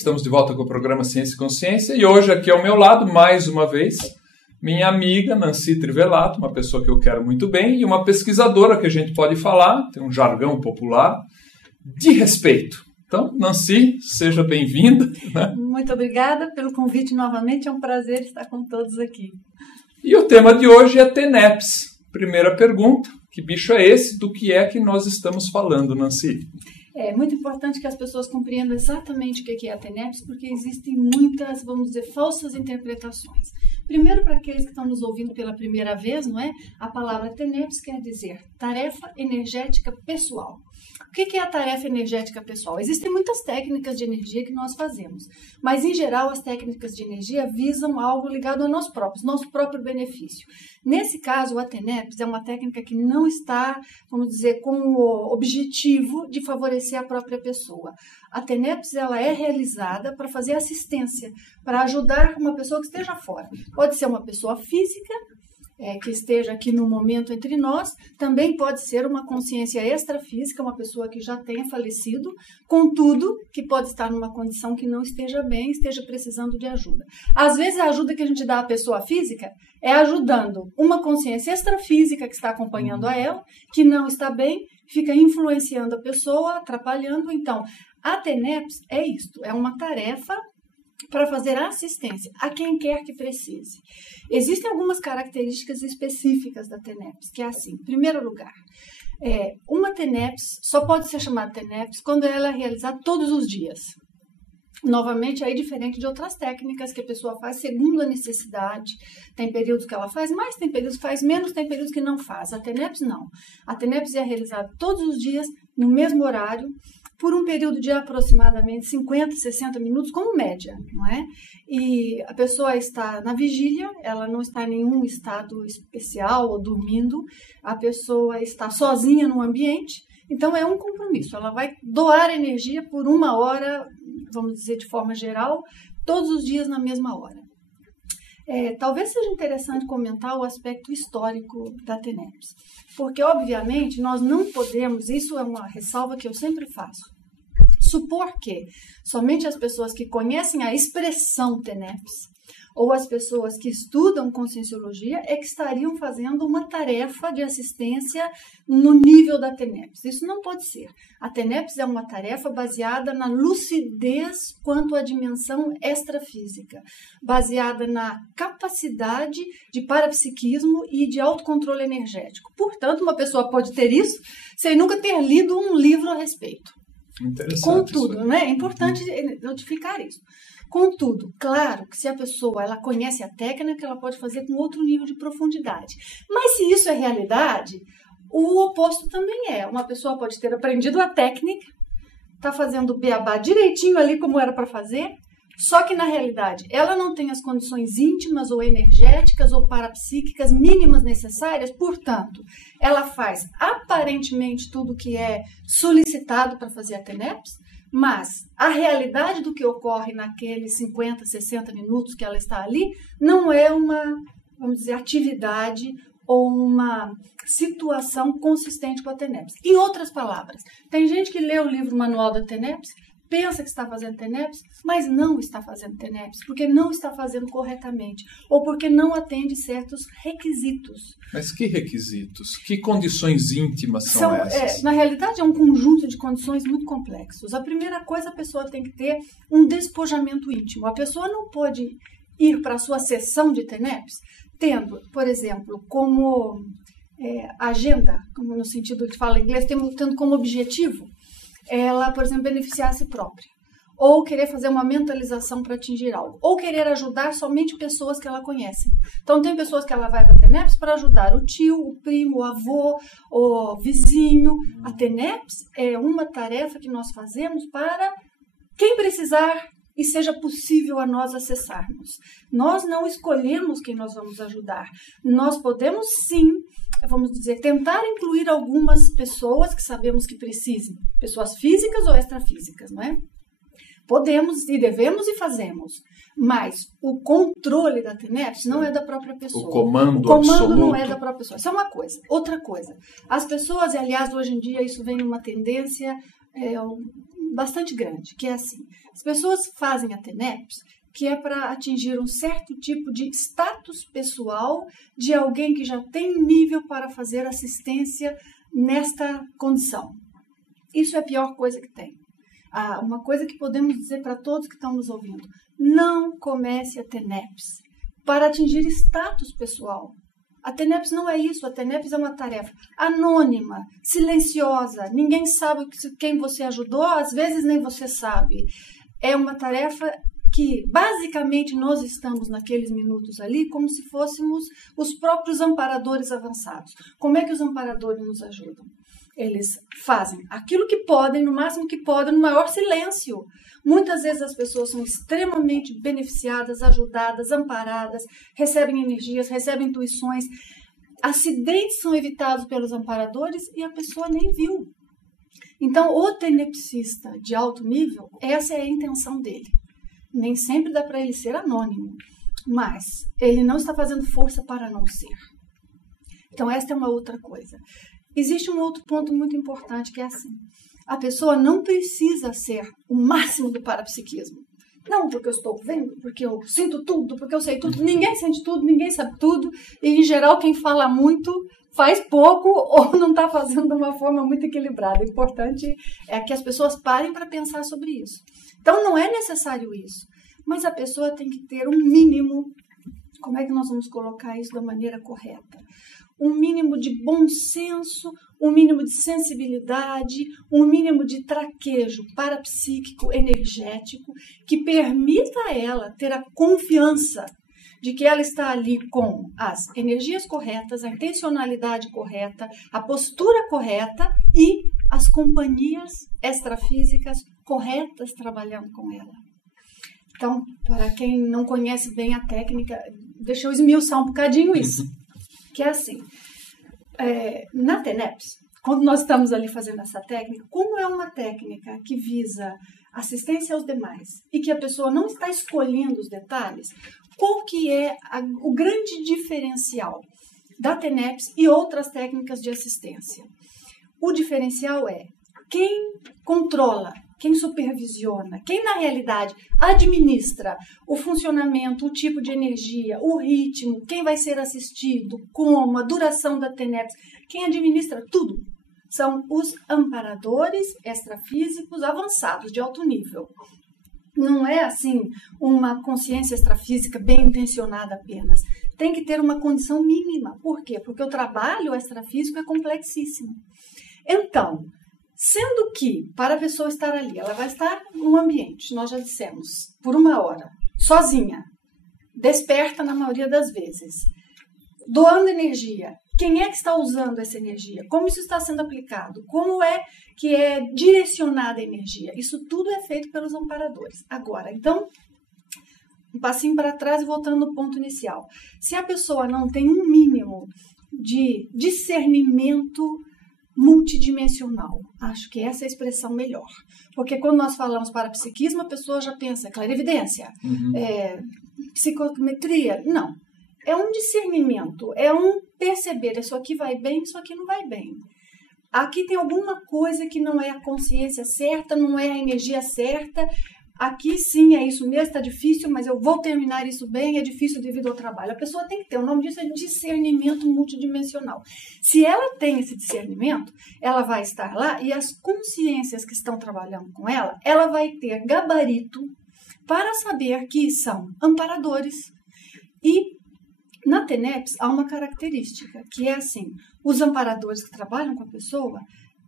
Estamos de volta com o programa Ciência e Consciência e hoje aqui ao meu lado, mais uma vez, minha amiga Nancy Trivelato, uma pessoa que eu quero muito bem e uma pesquisadora que a gente pode falar, tem um jargão popular, de respeito. Então, Nancy, seja bem-vinda. Né? Muito obrigada pelo convite novamente, é um prazer estar com todos aqui. E o tema de hoje é TENEPS. Primeira pergunta, que bicho é esse? Do que é que nós estamos falando, Nancy? É muito importante que as pessoas compreendam exatamente o que é a TENEPS, porque existem muitas, vamos dizer, falsas interpretações. Primeiro, para aqueles que estão nos ouvindo pela primeira vez, não é? A palavra TENEPS quer dizer tarefa energética pessoal. O que é a tarefa energética pessoal? Existem muitas técnicas de energia que nós fazemos, mas em geral as técnicas de energia visam algo ligado a nós próprios, nosso próprio benefício. Nesse caso, a TENEPS é uma técnica que não está, vamos dizer, com o objetivo de favorecer a própria pessoa. A TENEPS ela é realizada para fazer assistência, para ajudar uma pessoa que esteja fora. Pode ser uma pessoa física, que esteja aqui no momento entre nós, também pode ser uma consciência extrafísica, uma pessoa que já tenha falecido, contudo, que pode estar numa condição que não esteja bem, esteja precisando de ajuda. Às vezes, a ajuda que a gente dá à pessoa física é ajudando uma consciência extrafísica que está acompanhando a ela, que não está bem, fica influenciando a pessoa, atrapalhando. Então, a TENEPS é isto, é uma tarefa para fazer assistência a quem quer que precise. Existem algumas características específicas da TENEPS, que é assim, em primeiro lugar, uma TENEPS só pode ser chamada TENEPS quando ela é realizada todos os dias. Novamente, aí diferente de outras técnicas que a pessoa faz segundo a necessidade. Tem períodos que ela faz mais, tem períodos que faz menos, tem períodos que não faz. A TENEPS não. A TENEPS é realizada todos os dias, no mesmo horário, por um período de aproximadamente 50, 60 minutos, como média, não é? E a pessoa está na vigília, ela não está em nenhum estado especial ou dormindo, a pessoa está sozinha no ambiente, então é um compromisso. Ela vai doar energia por 1 hora, vamos dizer de forma geral, todos os dias na mesma hora. Talvez seja interessante comentar o aspecto histórico da TENEPS, porque, obviamente, nós não podemos, isso é uma ressalva que eu sempre faço, supor que somente as pessoas que conhecem a expressão TENEPS ou as pessoas que estudam conscienciologia é que estariam fazendo uma tarefa de assistência no nível da TENEPS. Isso não pode ser. A TENEPS é uma tarefa baseada na lucidez quanto à dimensão extrafísica, baseada na capacidade de parapsiquismo e de autocontrole energético. Portanto, uma pessoa pode ter isso sem nunca ter lido um livro a respeito. Contudo, né? É importante notificar isso. Contudo, claro que se a pessoa ela conhece a técnica, ela pode fazer com outro nível de profundidade. Mas se isso é realidade, o oposto também é. Uma pessoa pode ter aprendido a técnica, está fazendo o beabá direitinho ali como era para fazer, só que na realidade ela não tem as condições íntimas ou energéticas ou parapsíquicas mínimas necessárias, portanto, ela faz aparentemente tudo o que é solicitado para fazer a TENEPS, mas a realidade do que ocorre naqueles 50, 60 minutos que ela está ali não é uma, vamos dizer, atividade ou uma situação consistente com a TENEPS. Em outras palavras, tem gente que lê o livro Manual da TENEPS, pensa que está fazendo TENEPS, mas não está fazendo TENEPS, porque não está fazendo corretamente, ou porque não atende certos requisitos. Mas que requisitos? Que condições íntimas são essas? Na realidade, é um conjunto de condições muito complexos. A primeira coisa, a pessoa tem que ter um despojamento íntimo. A pessoa não pode ir para a sua sessão de TENEPS tendo, por exemplo, como agenda, como no sentido que fala em inglês, tendo como objetivo ela, por exemplo, beneficiar a si própria, ou querer fazer uma mentalização para atingir algo, ou querer ajudar somente pessoas que ela conhece. Então, tem pessoas que ela vai para a TENEPS para ajudar o tio, o primo, o avô, o vizinho. A TENEPS é uma tarefa que nós fazemos para quem precisar e seja possível a nós acessarmos. Nós não escolhemos quem nós vamos ajudar. Nós podemos, sim, vamos dizer, tentar incluir algumas pessoas que sabemos que precisem, pessoas físicas ou extrafísicas, não é? Podemos e devemos e fazemos, mas o controle da TENEPS não é da própria pessoa. O comando absoluto não é da própria pessoa. Isso é uma coisa. Outra coisa, as pessoas, e aliás, hoje em dia isso vem numa tendência bastante grande, que é assim, as pessoas fazem a TENEPS que é para atingir um certo tipo de status pessoal de alguém que já tem nível para fazer assistência nesta condição. Isso é a pior coisa que tem. Uma coisa que podemos dizer para todos que estão nos ouvindo: não comece a TENEPS para atingir status pessoal. A TENEPS não é isso. A TENEPS é uma tarefa anônima, silenciosa. Ninguém sabe quem você ajudou, às vezes nem você sabe. É uma tarefa que, basicamente, nós estamos naqueles minutos ali como se fôssemos os próprios amparadores avançados. Como é que os amparadores nos ajudam? Eles fazem aquilo que podem, no máximo que podem, no maior silêncio. Muitas vezes as pessoas são extremamente beneficiadas, ajudadas, amparadas, recebem energias, recebem intuições. Acidentes são evitados pelos amparadores e a pessoa nem viu. Então, o tenepsista de alto nível, essa é a intenção dele. Nem sempre dá para ele ser anônimo, mas ele não está fazendo força para não ser. Então, esta é uma outra coisa. Existe um outro ponto muito importante que é assim: a pessoa não precisa ser o máximo do parapsiquismo. Não porque eu estou vendo, porque eu sinto tudo, porque eu sei tudo. Ninguém sente tudo, ninguém sabe tudo. E, em geral, quem fala muito faz pouco ou não está fazendo de uma forma muito equilibrada. O importante é que as pessoas parem para pensar sobre isso. Então, não é necessário isso. Mas a pessoa tem que ter um mínimo. Como é que nós vamos colocar isso da maneira correta? Um mínimo de bom senso, um mínimo de sensibilidade, um mínimo de traquejo parapsíquico, energético, que permita a ela ter a confiança de que ela está ali com as energias corretas, a intencionalidade correta, a postura correta e as companhias extrafísicas corretas trabalhando com ela. Então, para quem não conhece bem a técnica, deixa eu esmiuçar um bocadinho isso. Que é assim, na TENEPS, quando nós estamos ali fazendo essa técnica, como é uma técnica que visa assistência aos demais e que a pessoa não está escolhendo os detalhes, qual que é o grande diferencial da TENEPS e outras técnicas de assistência? O diferencial é quem controla, quem supervisiona, quem na realidade administra o funcionamento, o tipo de energia, o ritmo, quem vai ser assistido, como, a duração da TENEPS, quem administra tudo são os amparadores extrafísicos avançados, de alto nível. Não é assim uma consciência extrafísica bem intencionada apenas. Tem que ter uma condição mínima. Por quê? Porque o trabalho extrafísico é complexíssimo. Então, sendo que, para a pessoa estar ali, ela vai estar num ambiente, nós já dissemos, por 1 hora, sozinha, desperta na maioria das vezes, doando energia. Quem é que está usando essa energia? Como isso está sendo aplicado? Como é que é direcionada a energia? Isso tudo é feito pelos amparadores. Agora, então, um passinho para trás e voltando no ponto inicial. Se a pessoa não tem um mínimo de discernimento multidimensional, acho que essa é a expressão melhor. Porque quando nós falamos parapsiquismo, a pessoa já pensa clarividência, psicometria. Não. É um discernimento, é um perceber, isso aqui vai bem, isso aqui não vai bem. Aqui tem alguma coisa que não é a consciência certa, não é a energia certa. Aqui sim, é isso mesmo, está difícil, mas eu vou terminar isso bem, é difícil devido ao trabalho. A pessoa tem que ter, o nome disso é discernimento multidimensional. Se ela tem esse discernimento, ela vai estar lá e as consciências que estão trabalhando com ela, ela vai ter gabarito para saber que são amparadores. E na TENEPS há uma característica, que é assim, os amparadores que trabalham com a pessoa,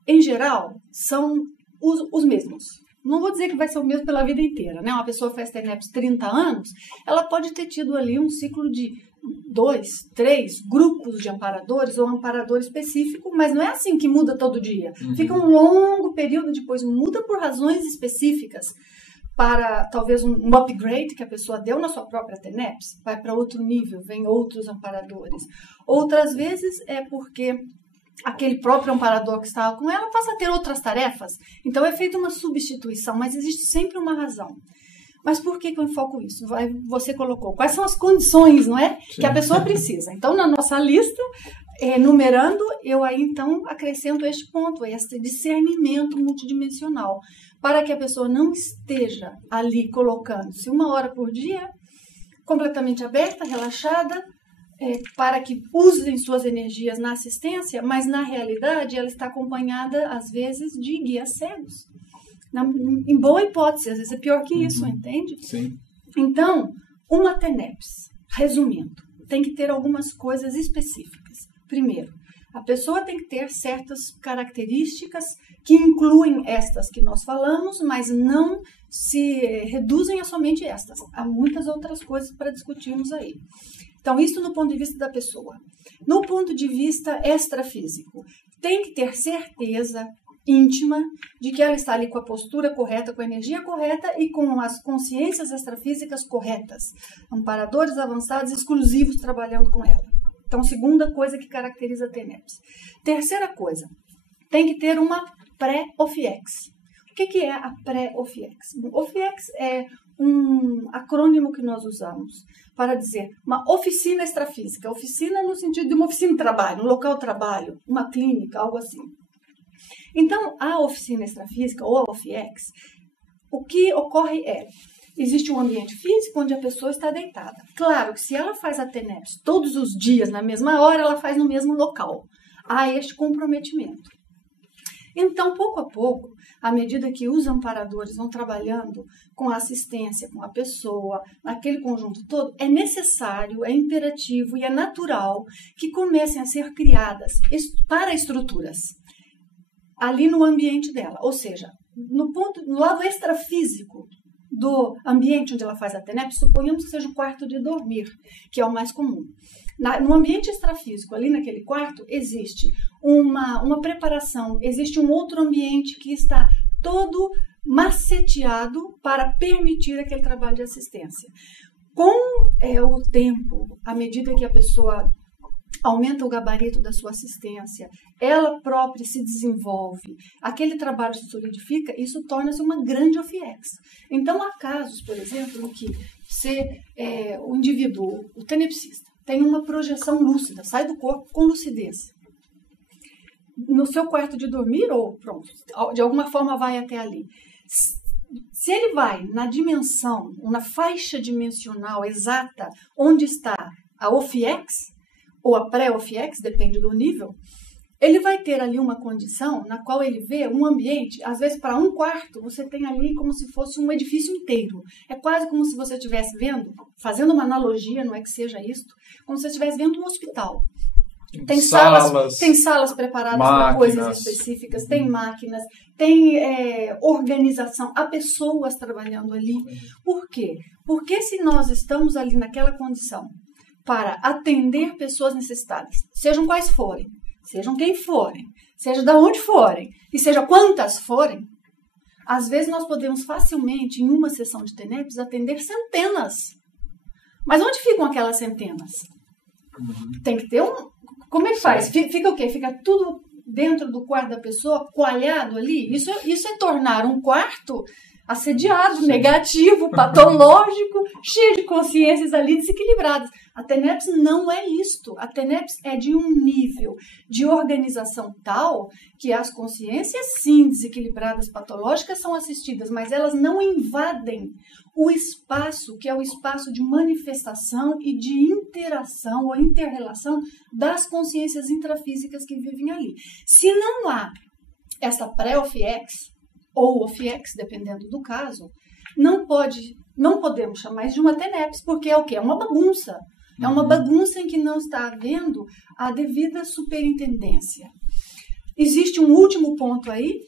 em geral, são os mesmos. Não vou dizer que vai ser o mesmo pela vida inteira, né? Uma pessoa faz TENEPS 30 anos, ela pode ter tido ali um ciclo de 2, 3 grupos de amparadores ou um amparador específico, mas não é assim que muda todo dia. Fica um longo período, depois muda por razões específicas, para talvez um upgrade que a pessoa deu na sua própria TENEPS, vai para outro nível, vem outros amparadores. Outras vezes é porque aquele próprio amparador que estava com ela passa a ter outras tarefas. Então é feita uma substituição, mas existe sempre uma razão. Mas por que eu enfoco isso? Você colocou quais são as condições, não é? Sim. Que a pessoa precisa. Então, na nossa lista, enumerando, eu aí então acrescento este ponto, este discernimento multidimensional, para que a pessoa não esteja ali colocando-se 1 hora por dia, completamente aberta, relaxada, para que usem suas energias na assistência, mas na realidade ela está acompanhada às vezes de guias cegos. Em boa hipótese, às vezes é pior que isso, entende? Sim. Então, uma TENEPS, resumindo, tem que ter algumas coisas específicas. Primeiro, a pessoa tem que ter certas características que incluem estas que nós falamos, mas não se reduzem a somente estas. Há muitas outras coisas para discutirmos aí. Então, isso no ponto de vista da pessoa. No ponto de vista extrafísico, tem que ter certeza íntima de que ela está ali com a postura correta, com a energia correta e com as consciências extrafísicas corretas. Amparadores avançados exclusivos trabalhando com ela. Então, segunda coisa que caracteriza a TENEPS. Terceira coisa, tem que ter uma pré-OFIEX. O que é a pré-OFIEX? OFIEX é um acrônimo que nós usamos para dizer uma oficina extrafísica. Oficina no sentido de uma oficina de trabalho, um local de trabalho, uma clínica, algo assim. Então, a oficina extrafísica, ou a OFIEX, o que ocorre é, existe um ambiente físico onde a pessoa está deitada. Claro que se ela faz a TENEPS todos os dias, na mesma hora, ela faz no mesmo local. Há este comprometimento. Então, pouco a pouco, à medida que os amparadores vão trabalhando com a assistência, com a pessoa, naquele conjunto todo, é necessário, é imperativo e é natural que comecem a ser criadas paraestruturas ali no ambiente dela. Ou seja, no lado extrafísico do ambiente onde ela faz a TENEPS, suponhamos que seja o quarto de dormir, que é o mais comum. No ambiente extrafísico, ali naquele quarto, existe uma preparação, existe um outro ambiente que está todo maceteado para permitir aquele trabalho de assistência. Com o tempo, à medida que a pessoa aumenta o gabarito da sua assistência, ela própria se desenvolve, aquele trabalho se solidifica, isso torna-se uma grande OFIEX. Então, há casos, por exemplo, em que o indivíduo, o tenepsista, tem uma projeção lúcida, sai do corpo com lucidez. No seu quarto de dormir, ou pronto, de alguma forma vai até ali. Se ele vai na dimensão, na faixa dimensional exata, onde está a OFIEX, ou a pré-OFIEX, depende do nível, ele vai ter ali uma condição na qual ele vê um ambiente, às vezes para um quarto, você tem ali como se fosse um edifício inteiro. É quase como se você estivesse vendo, fazendo uma analogia, não é que seja isto, como se você estivesse vendo um hospital. Tem salas preparadas para coisas específicas, tem máquinas, tem organização, há pessoas trabalhando ali. Por quê? Porque se nós estamos ali naquela condição para atender pessoas necessitadas, sejam quais forem, sejam quem forem, seja de onde forem e seja quantas forem, às vezes nós podemos facilmente, em uma sessão de TENEPS, atender centenas. Mas onde ficam aquelas centenas? Tem que ter Como é que faz? Fica o quê? Fica tudo dentro do quarto da pessoa, coalhado ali? Isso é tornar um quarto assediado, negativo, patológico, cheio de consciências ali desequilibradas. A TENEPS não é isto. A TENEPS é de um nível de organização tal que as consciências, sim, desequilibradas, patológicas, são assistidas, mas elas não invadem o espaço, que é o espaço de manifestação e de interação ou inter-relação das consciências intrafísicas que vivem ali. Se não há essa pré-OFIEX, ou OFIEX, dependendo do caso, não podemos chamar isso de uma TENEPS, porque é o quê? É uma bagunça. É uma bagunça em que não está havendo a devida superintendência. Existe um último ponto aí,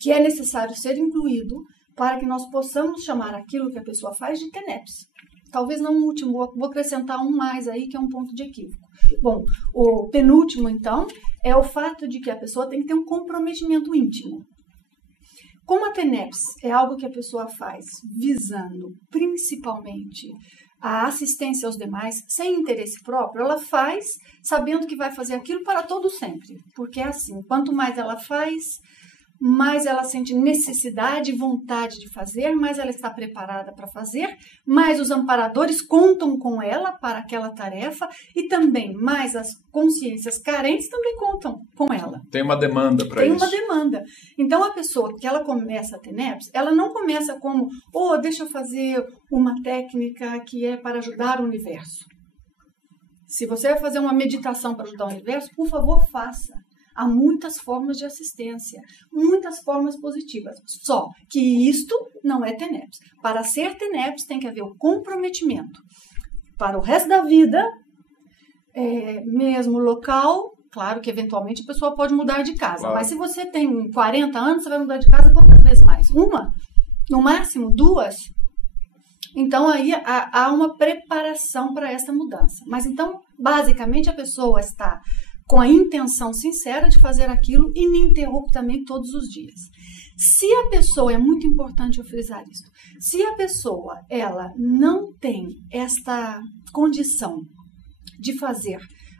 que é necessário ser incluído para que nós possamos chamar aquilo que a pessoa faz de TENEPS. Talvez não o último, vou acrescentar um mais aí, que é um ponto de equívoco. Bom, o penúltimo, então, é o fato de que a pessoa tem que ter um comprometimento íntimo. Como a TENEPS é algo que a pessoa faz visando principalmente a assistência aos demais, sem interesse próprio, ela faz sabendo que vai fazer aquilo para todo sempre. Porque é assim, quanto mais ela faz, mais ela sente necessidade e vontade de fazer, mais ela está preparada para fazer, mais os amparadores contam com ela para aquela tarefa e também mais as consciências carentes também contam com ela. Tem uma demanda para isso. Tem uma demanda. Então, a pessoa que ela começa a TENEPS, ela não começa como, deixa eu fazer uma técnica que é para ajudar o universo. Se você vai fazer uma meditação para ajudar o universo, por favor, faça. Há muitas formas de assistência, muitas formas positivas. Só que isto não é TENEPS. Para ser TENEPS tem que haver o comprometimento. Para o resto da vida, mesmo local, claro que eventualmente a pessoa pode mudar de casa. Claro. Mas se você tem 40 anos, você vai mudar de casa quantas vezes mais? Uma? No máximo, 2? Então, aí há uma preparação para essa mudança. Mas então, basicamente, a pessoa está com a intenção sincera de fazer aquilo ininterruptamente todos os dias. Se a pessoa, é muito importante eu frisar isso, se a pessoa ela não tem esta condição de fazer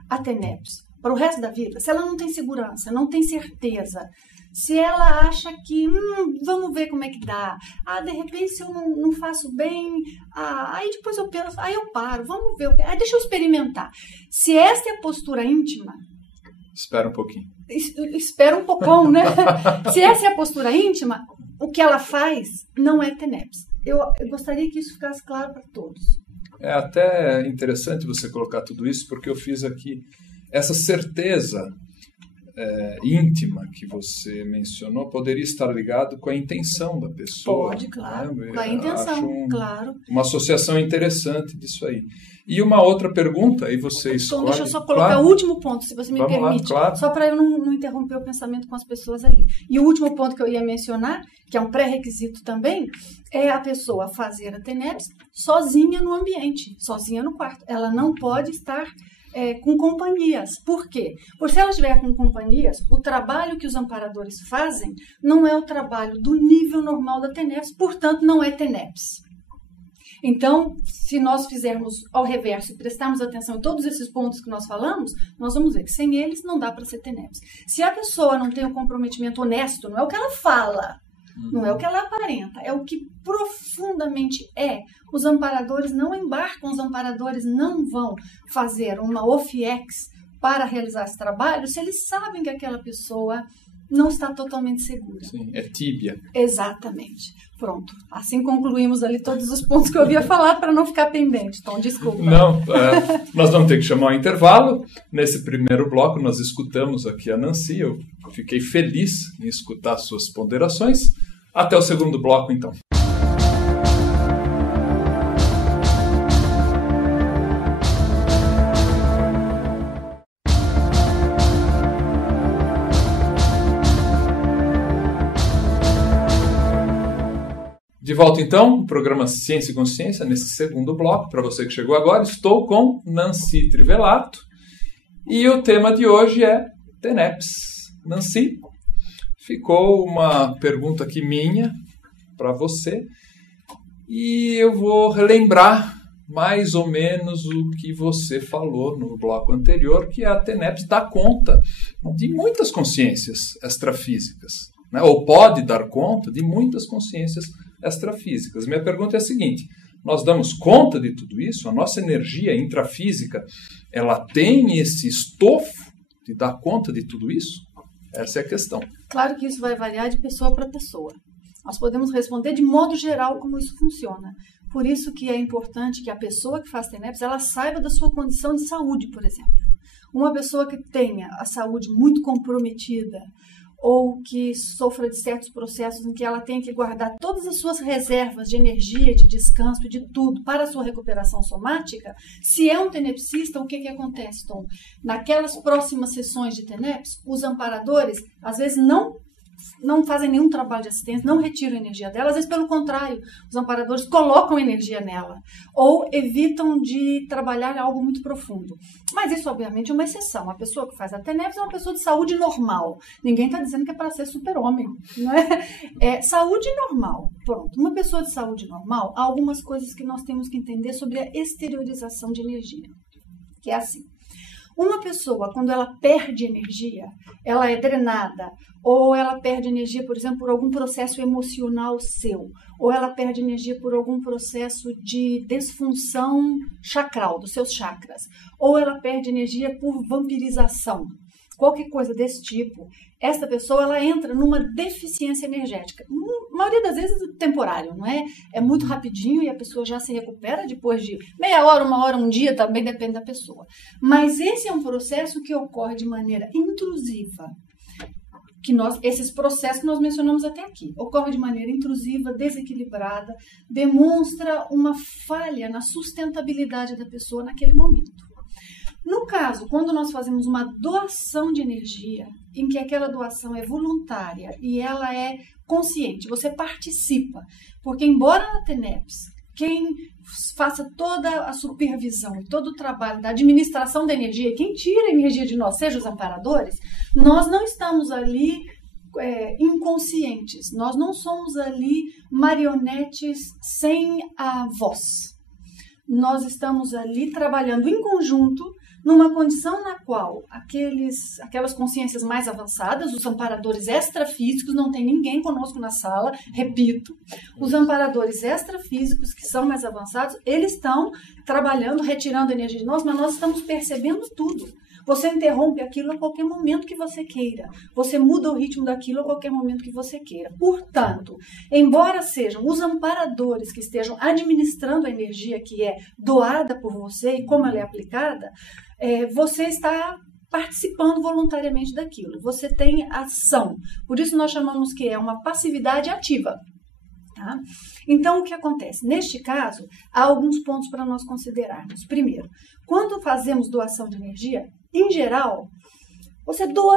a TENEPS para o resto da vida, se ela não tem segurança, não tem certeza, se ela acha que, vamos ver como é que dá, de repente se eu não faço bem, aí depois eu penso, aí eu paro, vamos ver, deixa eu experimentar. Se essa é a postura íntima, espera um pouquinho. Espera um poucão, né? Se essa é a postura íntima, o que ela faz não é TENEPS. Eu gostaria que isso ficasse claro para todos. É até interessante você colocar tudo isso, porque eu fiz aqui essa certeza íntima que você mencionou, poderia estar ligado com a intenção da pessoa. Pode, claro. Né? Com a intenção, claro. Uma associação interessante disso aí. E uma outra pergunta, aí você escolhe... Então, deixa eu só colocar o último ponto, se você me permite. Lá, claro. Só para eu não interromper o pensamento com as pessoas ali. E o último ponto que eu ia mencionar, que é um pré-requisito também, é a pessoa fazer a TENEPS sozinha no ambiente, sozinha no quarto. Ela não pode estar com companhias. Por quê? Porque se ela estiver com companhias, o trabalho que os amparadores fazem não é o trabalho do nível normal da TENEPS, portanto, não é TENEPS. Então, se nós fizermos ao reverso e prestarmos atenção em todos esses pontos que nós falamos, nós vamos ver que sem eles não dá para ser TENEPS. Se a pessoa não tem um comprometimento honesto, não é o que ela fala, não é o que ela aparenta, é o que profundamente é. Os amparadores não embarcam, os amparadores não vão fazer uma OFIEX para realizar esse trabalho se eles sabem que aquela pessoa não está totalmente segura. Sim, é tíbia. Exatamente. Pronto. Assim concluímos ali todos os pontos que eu havia falado para não ficar pendente. Então, desculpa. Não, nós vamos ter que chamar um intervalo. Nesse primeiro bloco, nós escutamos aqui a Nancy. Eu fiquei feliz em escutar suas ponderações. Até o segundo bloco, então. De volta, então, o programa Ciência e Consciência, nesse segundo bloco. Para você que chegou agora, estou com Nancy Trivelato. E o tema de hoje é TENEPS. Nancy, ficou uma pergunta aqui minha para você. E eu vou relembrar mais ou menos o que você falou no bloco anterior, que a TENEPS dá conta de muitas consciências extrafísicas, né? Ou pode dar conta de muitas consciências extrafísicas. Minha pergunta é a seguinte: nós damos conta de tudo isso? A nossa energia intrafísica, ela tem esse estofo de dar conta de tudo isso? Essa é a questão. Claro que isso vai variar de pessoa para pessoa. Nós podemos responder de modo geral como isso funciona. Por isso que é importante que a pessoa que faz TENEPS, ela saiba da sua condição de saúde, por exemplo. Uma pessoa que tenha a saúde muito comprometida, ou que sofra de certos processos em que ela tem que guardar todas as suas reservas de energia, de descanso, de tudo, para a sua recuperação somática, se é um tenepsista, o que acontece, Tom? Naquelas próximas sessões de TENEPS, os amparadores, às vezes, não fazem nenhum trabalho de assistência, não retiram a energia dela, às vezes, pelo contrário, os amparadores colocam energia nela, ou evitam de trabalhar algo muito profundo. Mas isso, obviamente, é uma exceção. A pessoa que faz a TENEPS é uma pessoa de saúde normal. Ninguém está dizendo que é para ser super-homem, não é? É saúde normal. Pronto. Uma pessoa de saúde normal, há algumas coisas que nós temos que entender sobre a exteriorização de energia, que é assim. Uma pessoa, quando ela perde energia, ela é drenada, ou ela perde energia, por exemplo, por algum processo emocional seu, ou ela perde energia por algum processo de disfunção chakral, dos seus chakras, ou ela perde energia por vampirização, qualquer coisa desse tipo, essa pessoa ela entra numa deficiência energética. A maioria das vezes é temporário, não é? É muito rapidinho e a pessoa já se recupera depois de meia hora, uma hora, um dia, também depende da pessoa. Mas esse é um processo que ocorre de maneira intrusiva. Esses processos que nós mencionamos até aqui, ocorre de maneira intrusiva, desequilibrada, demonstra uma falha na sustentabilidade da pessoa naquele momento. No caso, quando nós fazemos uma doação de energia, em que aquela doação é voluntária e ela é consciente, você participa, porque embora na TENEPS, quem faça toda a supervisão e todo o trabalho da administração da energia, quem tira a energia de nós, seja os amparadores, nós não estamos ali inconscientes, nós não somos ali marionetes sem a voz. Nós estamos ali trabalhando em conjunto, numa condição na qual aquelas consciências mais avançadas, os amparadores extrafísicos, não tem ninguém conosco na sala, repito, os amparadores extrafísicos que são mais avançados, eles estão trabalhando, retirando energia de nós, mas nós estamos percebendo tudo. Você interrompe aquilo a qualquer momento que você queira. Você muda o ritmo daquilo a qualquer momento que você queira. Portanto, embora sejam os amparadores que estejam administrando a energia que é doada por você e como ela é aplicada, você está participando voluntariamente daquilo. Você tem ação. Por isso nós chamamos que é uma passividade ativa. Tá? Então, o que acontece? Neste caso, há alguns pontos para nós considerarmos. Primeiro, quando fazemos doação de energia, em geral, você doa,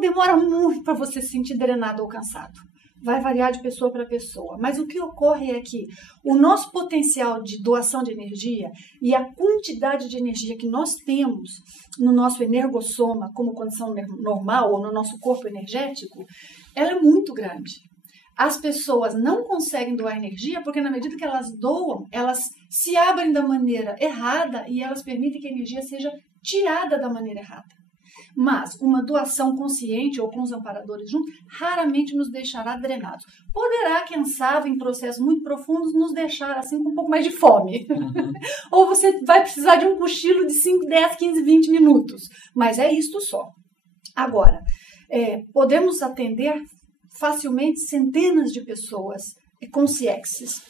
demora muito para você se sentir drenado ou cansado. Vai variar de pessoa para pessoa. Mas o que ocorre é que o nosso potencial de doação de energia e a quantidade de energia que nós temos no nosso energossoma como condição normal ou no nosso corpo energético, ela é muito grande. As pessoas não conseguem doar energia porque na medida que elas doam, elas se abrem da maneira errada e elas permitem que a energia seja tirada da maneira errada. Mas uma doação consciente ou com os amparadores juntos raramente nos deixará drenados. Poderá, quem sabe, em processos muito profundos, nos deixar assim com um pouco mais de fome. Ou você vai precisar de um cochilo de 5, 10, 15, 20 minutos. Mas é isto só. Agora, podemos atender facilmente centenas de pessoas consciexes,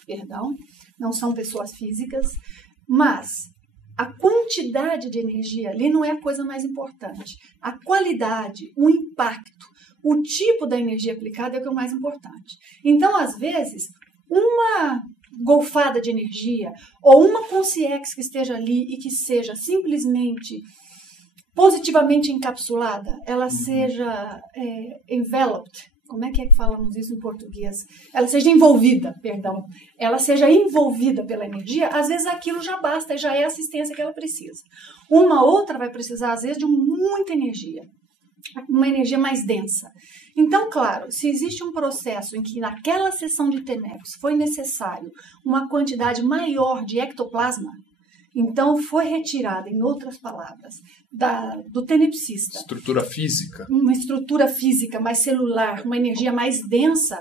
não são pessoas físicas, mas a quantidade de energia ali não é a coisa mais importante. A qualidade, o impacto, o tipo da energia aplicada é o que é o mais importante. Então, às vezes, uma golfada de energia ou uma consciex que esteja ali e que seja simplesmente positivamente encapsulada, ela seja enveloped, como é que falamos isso em português? Ela seja envolvida, ela seja envolvida pela energia, às vezes aquilo já basta, já é a assistência que ela precisa. Uma outra vai precisar, às vezes, de muita energia, uma energia mais densa. Então, claro, se existe um processo em que naquela sessão de TENEPS foi necessário uma quantidade maior de ectoplasma, então foi retirada, em outras palavras, do tenepsista. Estrutura física. Uma estrutura física mais celular, uma energia mais densa,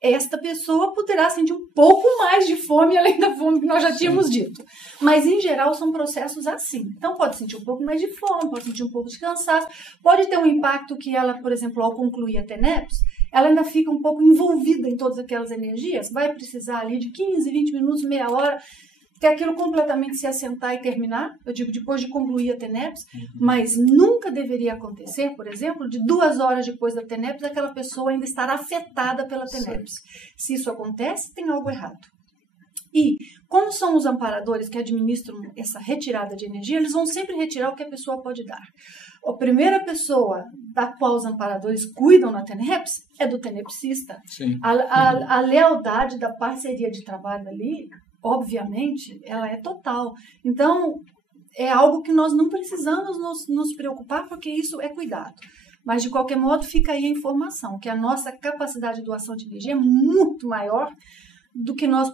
esta pessoa poderá sentir um pouco mais de fome, além da fome que nós já tínhamos dito. Mas, em geral, são processos assim. Então, pode sentir um pouco mais de fome, pode sentir um pouco de cansaço, pode ter um impacto que ela, por exemplo, ao concluir a TENEPS, ela ainda fica um pouco envolvida em todas aquelas energias, vai precisar ali de 15, 20 minutos, meia hora, até aquilo completamente se assentar e terminar, eu digo depois de concluir a TENEPS, mas nunca deveria acontecer, por exemplo, de 2 horas depois da TENEPS, aquela pessoa ainda estar afetada pela TENEPS. Se isso acontece, tem algo errado. E, como são os amparadores que administram essa retirada de energia, eles vão sempre retirar o que a pessoa pode dar. A primeira pessoa da qual os amparadores cuidam na TENEPS é do tenepsista. A lealdade da parceria de trabalho ali, obviamente, ela é total. Então, é algo que nós não precisamos nos preocupar, porque isso é cuidado. Mas, de qualquer modo, fica aí a informação, que a nossa capacidade de doação de energia é muito maior do que nós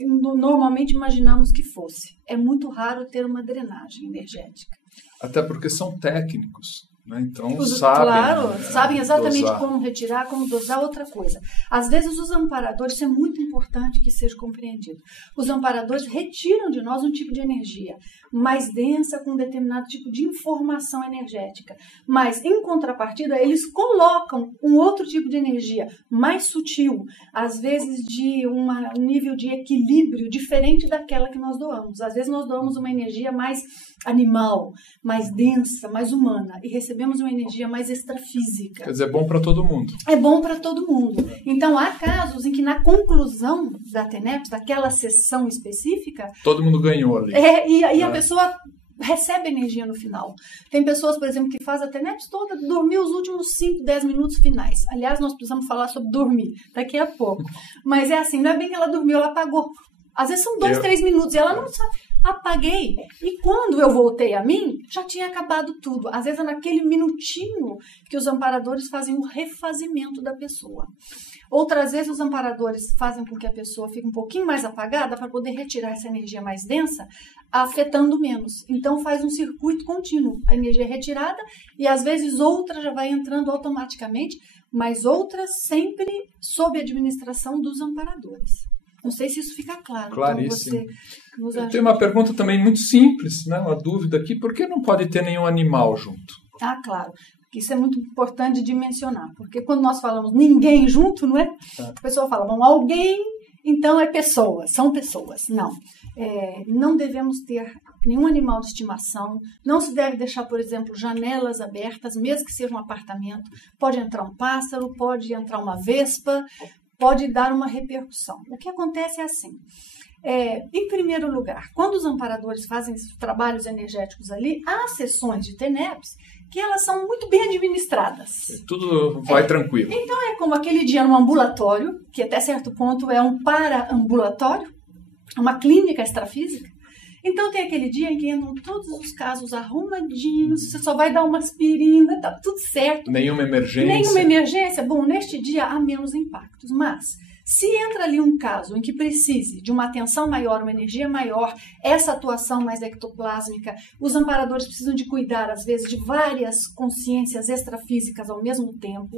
normalmente imaginamos que fosse. É muito raro ter uma drenagem energética. Até porque são técnicos, né? Então sabem exatamente dosar. como retirar, como dosar. Outra coisa. Às vezes os amparadores, isso é muito importante que seja compreendido. Os amparadores retiram de nós um tipo de energia mais densa, com um determinado tipo de informação energética. Mas, em contrapartida, eles colocam um outro tipo de energia mais sutil, às vezes de um nível de equilíbrio diferente daquela que nós doamos. Às vezes nós doamos uma energia mais animal, mais densa, mais humana, e recebemos uma energia mais extrafísica. Quer dizer, é bom para todo mundo. É bom para todo mundo. Então, há casos em que, na conclusão da TENEPS, daquela sessão específica, todo mundo ganhou ali. E a pessoa recebe energia no final. Tem pessoas, por exemplo, que fazem a TENEPS toda, dormir os últimos 5, 10 minutos finais. Aliás, nós precisamos falar sobre dormir daqui a pouco. Mas é assim, não é bem que ela dormiu, ela apagou. Às vezes são 2, 3 minutos e ela não sabe. Apaguei. E quando eu voltei a mim, já tinha acabado tudo. Às vezes é naquele minutinho que os amparadores fazem o refazimento da pessoa. Outras vezes os amparadores fazem com que a pessoa fique um pouquinho mais apagada para poder retirar essa energia mais densa, afetando menos. Então faz um circuito contínuo. A energia é retirada e às vezes outra já vai entrando automaticamente, mas outras sempre sob a administração dos amparadores. Não sei se isso fica claro. Claríssimo. Então você Eu tenho uma pergunta também muito simples, né? Uma dúvida aqui. Por que não pode ter nenhum animal junto? Ah, claro. Isso é muito importante de mencionar. Porque quando nós falamos ninguém junto, não é? A pessoa fala, bom, alguém, então é pessoa. São pessoas. Não. Não devemos ter nenhum animal de estimação. Não se deve deixar, por exemplo, janelas abertas, mesmo que seja um apartamento. Pode entrar um pássaro, pode entrar uma vespa, pode dar uma repercussão. O que acontece é assim, em primeiro lugar, quando os amparadores fazem trabalhos energéticos ali, há sessões de TENEPS que elas são muito bem administradas. Tudo vai tranquilo. Então é como aquele dia no ambulatório, que até certo ponto é um para-ambulatório, uma clínica extrafísica. Então tem aquele dia em que entram todos os casos arrumadinhos, você só vai dar uma aspirina, tá tudo certo. Nenhuma emergência. Nenhuma emergência. Bom, neste dia há menos impactos, mas se entra ali um caso em que precise de uma atenção maior, uma energia maior, essa atuação mais ectoplásmica, os amparadores precisam de cuidar, às vezes, de várias consciências extrafísicas ao mesmo tempo.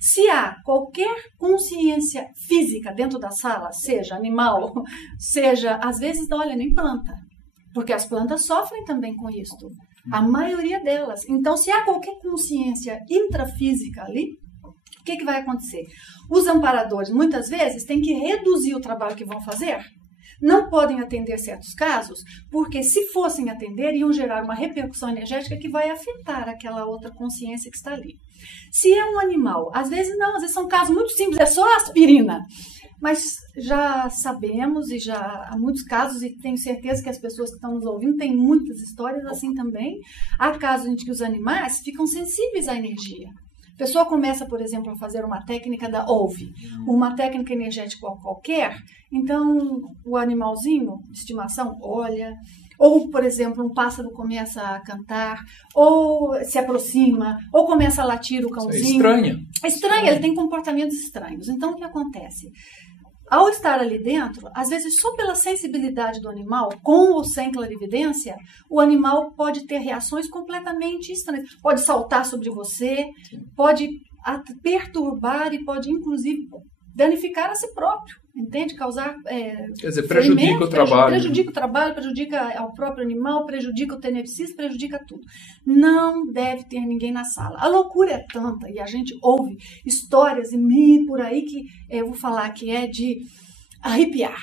Se há qualquer consciência física dentro da sala, seja animal, seja, às vezes, olha, nem planta. Porque as plantas sofrem também com isso. A maioria delas. Então, se há qualquer consciência intrafísica ali, o que vai acontecer? Os amparadores, muitas vezes, têm que reduzir o trabalho que vão fazer. Não podem atender certos casos, porque se fossem atender, iam gerar uma repercussão energética que vai afetar aquela outra consciência que está ali. Se é um animal, às vezes não, às vezes são casos muito simples, é só aspirina. Mas já sabemos e já há muitos casos, e tenho certeza que as pessoas que estão nos ouvindo têm muitas histórias assim também. Há casos em que os animais ficam sensíveis à energia. A pessoa começa, por exemplo, a fazer uma técnica da OVI, uma técnica energética qualquer, então o animalzinho de estimação olha, ou, por exemplo, um pássaro começa a cantar, ou se aproxima, ou começa a latir o cãozinho. É estranho, ele tem comportamentos estranhos. Então, o que acontece? Ao estar ali dentro, às vezes só pela sensibilidade do animal, com ou sem clarividência, o animal pode ter reações completamente estranhas. Pode saltar sobre você, pode perturbar e pode, inclusive, danificar a si próprio. Entende? Causar quer dizer, prejudica o trabalho. Prejudica o trabalho, prejudica ao próprio animal, prejudica o tenepsista, prejudica tudo. Não deve ter ninguém na sala. A loucura é tanta, e a gente ouve histórias e meio por aí que eu vou falar que é de arrepiar.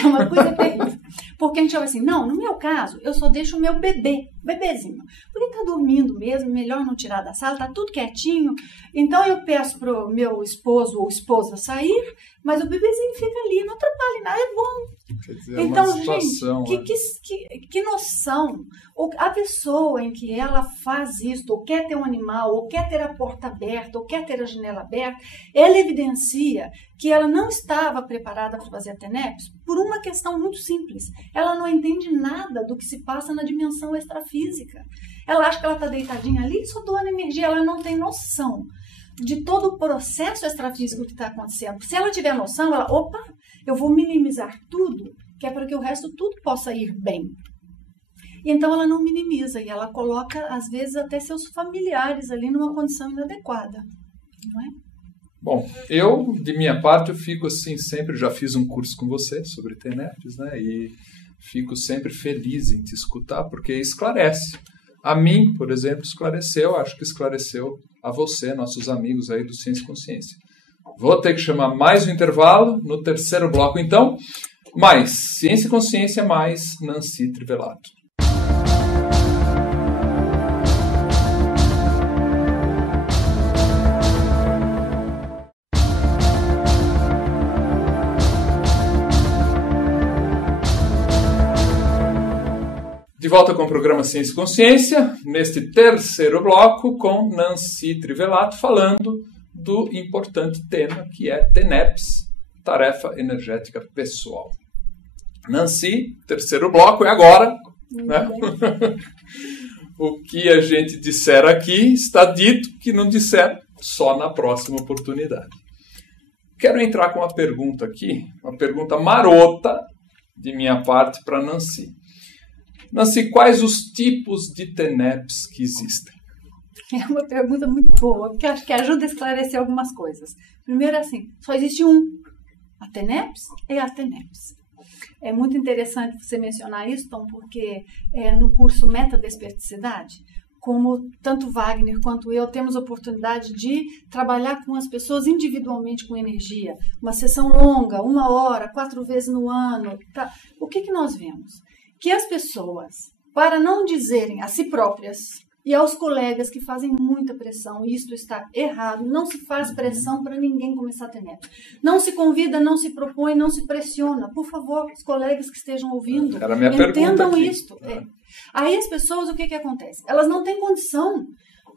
É uma coisa terrível. Porque a gente fala assim, não, no meu caso, eu só deixo o meu bebezinho. Porque tá dormindo mesmo, melhor não tirar da sala, tá tudo quietinho. Então eu peço pro meu esposo ou esposa sair, mas o bebezinho fica ali, não atrapalha nada, é bom. Quer dizer, então, uma situação, gente, que noção. A pessoa em que ela faz isso, ou quer ter um animal, ou quer ter a porta aberta, ou quer ter a janela aberta, ela evidencia que ela não estava preparada para fazer a TENEPS por uma questão muito simples. Ela não entende nada do que se passa na dimensão extrafísica. Ela acha que ela está deitadinha ali, só doando energia, ela não tem noção de todo o processo extrafísico que está acontecendo. Se ela tiver noção, ela, opa, Eu vou minimizar tudo, que é para que o resto tudo possa ir bem. E então ela não minimiza e ela coloca, às vezes, até seus familiares ali numa condição inadequada, não é? Bom, eu, de minha parte, eu fico assim, sempre, já fiz um curso com você sobre TENEPS, né? E fico sempre feliz em te escutar, porque esclarece. A mim, por exemplo, esclareceu, acho que esclareceu a você, nossos amigos aí do Ciência e Consciência. Vou ter que chamar mais um intervalo no terceiro bloco, então. Mais Ciência e Consciência, mais Nancy Trivelato. De volta com o programa Ciência e Consciência, neste terceiro bloco, com Nancy Trivelato, falando do importante tema que é TENEPS, Tarefa Energética Pessoal. Nancy, terceiro bloco é agora. Né? O que a gente disser aqui está dito, que não disser só na próxima oportunidade. Quero entrar com uma pergunta aqui, uma pergunta marota de minha parte para Nancy. Nancy, quais os tipos de TENEPS que existem? É uma pergunta muito boa, porque acho que ajuda a esclarecer algumas coisas. Primeiro, assim, só existe um. A TENEPS é a TENEPS. É muito interessante você mencionar isso, Tom, porque no curso Metadesperticidade, como tanto Wagner quanto eu temos a oportunidade de trabalhar com as pessoas individualmente com energia. Uma sessão longa, 1 hora, 4 vezes no ano. Tá? O que nós vemos? Que as pessoas, para não dizerem a si próprias e aos colegas que fazem muita pressão, e isto está errado, não se faz pressão para ninguém começar a TENEPS. Não se convida, não se propõe, não se pressiona. Por favor, os colegas que estejam ouvindo, entendam isto. Aí as pessoas, o que acontece? Elas não têm condição,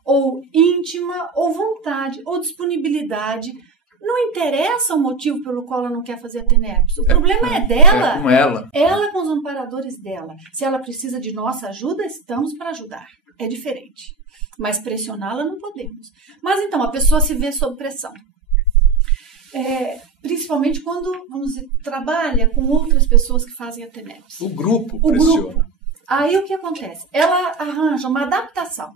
ou íntima, ou vontade, ou disponibilidade. Não interessa o motivo pelo qual ela não quer fazer a TENEPS. O problema é dela. É com ela. Ela com os amparadores dela. Se ela precisa de nossa ajuda, estamos para ajudar. É diferente. Mas pressioná-la não podemos. Mas então, a pessoa se vê sob pressão. Principalmente quando, vamos dizer, trabalha com outras pessoas que fazem a TENEPS. O grupo pressiona. Aí o que acontece? Ela arranja uma adaptação.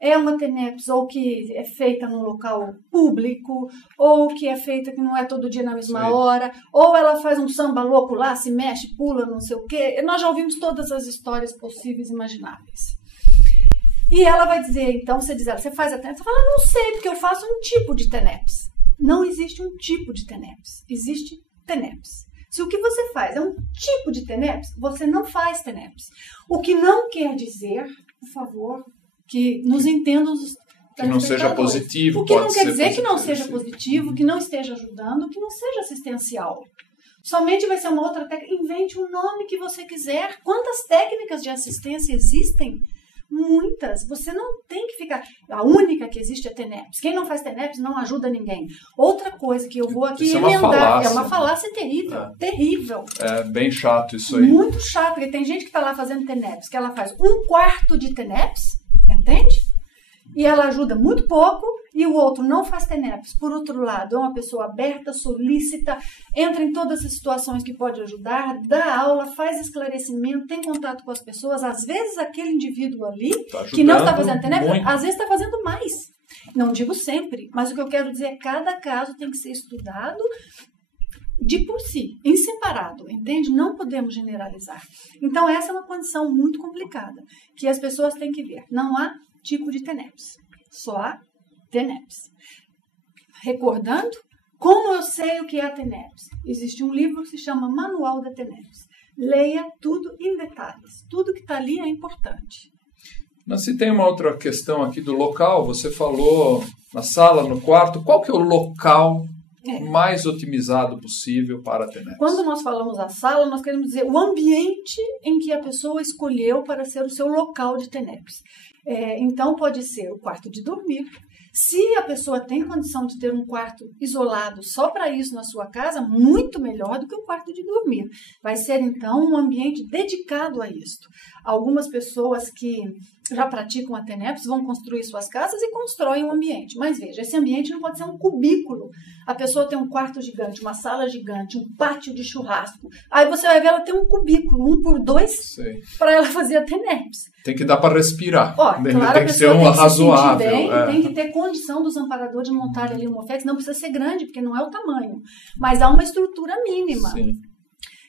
É uma TENEPS ou que é feita num local público, ou que é feita que não é todo dia na mesma hora, ou ela faz um samba louco lá, se mexe, pula, não sei o quê. Nós já ouvimos todas as histórias possíveis e imagináveis. E ela vai dizer, então, você diz, você faz a TENEPS? Você fala, não sei, porque eu faço um tipo de TENEPS. Não existe um tipo de TENEPS, existe TENEPS. Se o que você faz é um tipo de TENEPS, você não faz TENEPS. O que não quer dizer, por favor, que nos entendam os que não seja positivo. O que não quer dizer que não seja positivo, que não esteja ajudando, que não seja assistencial. Somente vai ser uma outra técnica. Invente o nome que você quiser. Quantas técnicas de assistência existem? Muitas. Você não tem que ficar... A única que existe é TENEPS. Quem não faz TENEPS não ajuda ninguém. Outra coisa que eu vou aqui emendar... É uma falácia terrível. Terrível. É bem chato isso aí. Muito chato. Porque tem gente que está lá fazendo TENEPS, que ela faz 1/4 de TENEPS, entende? E ela ajuda muito pouco e o outro não faz TENEPS. Por outro lado, é uma pessoa aberta, solícita, entra em todas as situações que pode ajudar, dá aula, faz esclarecimento, tem contato com as pessoas. Às vezes, aquele indivíduo ali, que não está fazendo TENEPS, às vezes está fazendo mais. Não digo sempre, mas o que eu quero dizer é que cada caso tem que ser estudado de por si, em separado, entende? Não podemos generalizar. Então, essa é uma condição muito complicada, que as pessoas têm que ver. Não há tipo de TENEPS, só há TENEPS. Recordando, como eu sei o que é a TENEPS? Existe um livro que se chama Manual da TENEPS. Leia tudo em detalhes. Tudo que está ali é importante. Mas se tem uma outra questão aqui do local, você falou na sala, no quarto, qual que é o local mais otimizado possível para a TENEPS? Quando nós falamos a sala, nós queremos dizer o ambiente em que a pessoa escolheu para ser o seu local de TENEPS. Então, pode ser o quarto de dormir. Se a pessoa tem condição de ter um quarto isolado só para isso na sua casa, muito melhor do que o quarto de dormir. Vai ser, então, um ambiente dedicado a isto. Algumas pessoas que já praticam a TENEPS, vão construir suas casas e constroem um ambiente. Mas veja, esse ambiente não pode ser um cubículo. A pessoa tem um quarto gigante, uma sala gigante, um pátio de churrasco. Aí você vai ver ela tem um cubículo, 1x2, para ela fazer a TENEPS. Tem que dar para respirar. Claro, tem que ser um razoável. Bem, tem que ter condição dos amparadores de montar ali uma OFEX. Não precisa ser grande, porque não é o tamanho. Mas há uma estrutura mínima. Sim.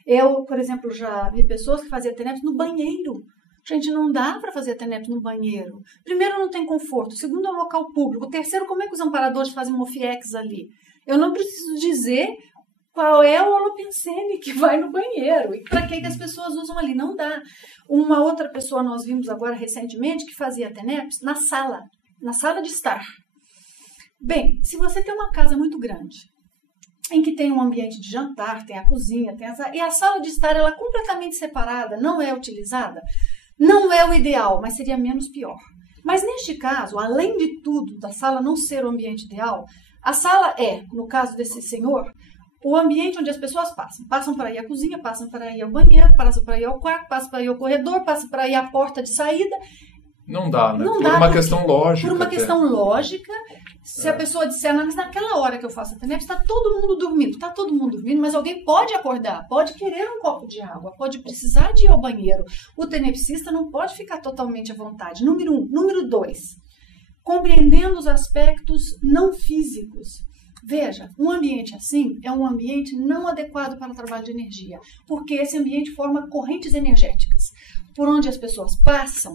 Eu, por exemplo, já vi pessoas que faziam TENEPS no banheiro. Gente, não dá para fazer TENEPS no banheiro. Primeiro, não tem conforto. Segundo, é um local público. Terceiro, como é que os amparadores fazem uma OFIEX ali? Eu não preciso dizer qual é o holopensene que vai no banheiro e para que as pessoas usam ali. Não dá. Uma outra pessoa nós vimos agora recentemente que fazia TENEPS na sala de estar. Bem, se você tem uma casa muito grande, em que tem um ambiente de jantar, tem a cozinha, e a sala de estar ela é completamente separada, não é utilizada, não é o ideal, mas seria menos pior. Mas neste caso, além de tudo, da sala não ser o ambiente ideal, a sala é, no caso desse senhor, o ambiente onde as pessoas passam. Passam para ir à cozinha, passam para ir ao banheiro, passam para ir ao quarto, passam para ir ao corredor, passam para ir à porta de saída. Não dá, né? Não por dá, uma questão lógica. Por uma questão lógica, se a pessoa disser, mas naquela hora que eu faço a TENEPS, está todo mundo dormindo. Está todo mundo dormindo, mas alguém pode acordar, pode querer um copo de água, pode precisar de ir ao banheiro. O tenepsista não pode ficar totalmente à vontade. Número 1. Número 2. Compreendendo os aspectos não físicos. Veja, um ambiente assim é um ambiente não adequado para o trabalho de energia, porque esse ambiente forma correntes energéticas. Por onde as pessoas passam,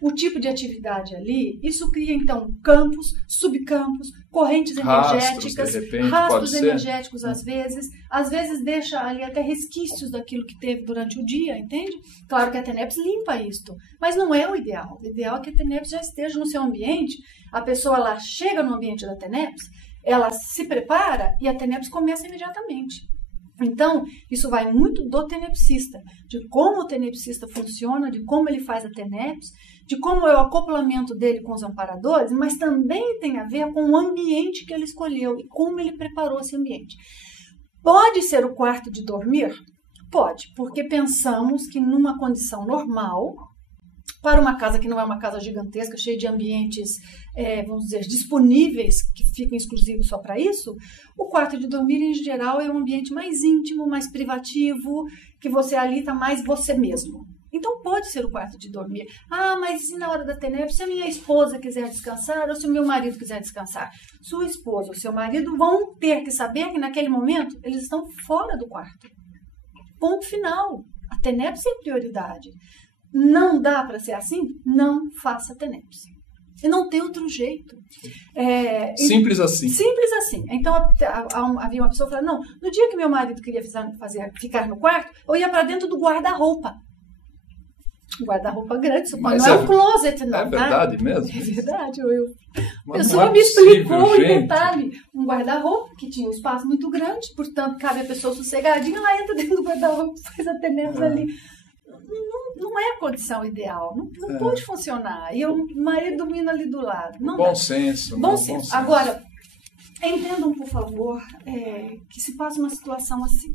o tipo de atividade ali, isso cria então campos, subcampos, correntes energéticas, rastros energéticos às vezes deixa ali até resquícios daquilo que teve durante o dia, entende? Claro que a TENEPS limpa isto, mas não é o ideal. O ideal é que a TENEPS já esteja no seu ambiente, a pessoa lá chega no ambiente da TENEPS, ela se prepara e a TENEPS começa imediatamente. Então, isso vai muito do tenepsista, de como o tenepsista funciona, de como ele faz a TENEPS, de como é o acoplamento dele com os amparadores, mas também tem a ver com o ambiente que ele escolheu e como ele preparou esse ambiente. Pode ser o quarto de dormir? Pode, porque pensamos que numa condição normal, para uma casa que não é uma casa gigantesca, cheia de ambientes, vamos dizer, disponíveis, que ficam exclusivos só para isso, o quarto de dormir, em geral, é um ambiente mais íntimo, mais privativo, que você ali está mais você mesmo. Então, pode ser o quarto de dormir. Ah, mas e na hora da TENEPS, se a minha esposa quiser descansar ou se o meu marido quiser descansar? Sua esposa ou seu marido vão ter que saber que, naquele momento, eles estão fora do quarto. Ponto final. A TENEPS é a prioridade. Não dá para ser assim? Não faça TENEPS. E não tem outro jeito. Simples assim. Simples assim. Então, havia uma pessoa que falava, não, no dia que meu marido queria ficar no quarto, eu ia para dentro do guarda-roupa. Guarda-roupa grande, suponho. Não é um closet, não. É verdade, tá? Mesmo? É verdade. A pessoa me explicou em detalhe. Um guarda-roupa que tinha um espaço muito grande, portanto, cabe a pessoa sossegadinha, ela entra dentro do guarda-roupa e faz a TENEPS ali. Não é a condição ideal, não pode funcionar. E o marido dormindo ali do lado. Bom senso. Bom senso. Agora, entendam, por favor, que se passa uma situação assim.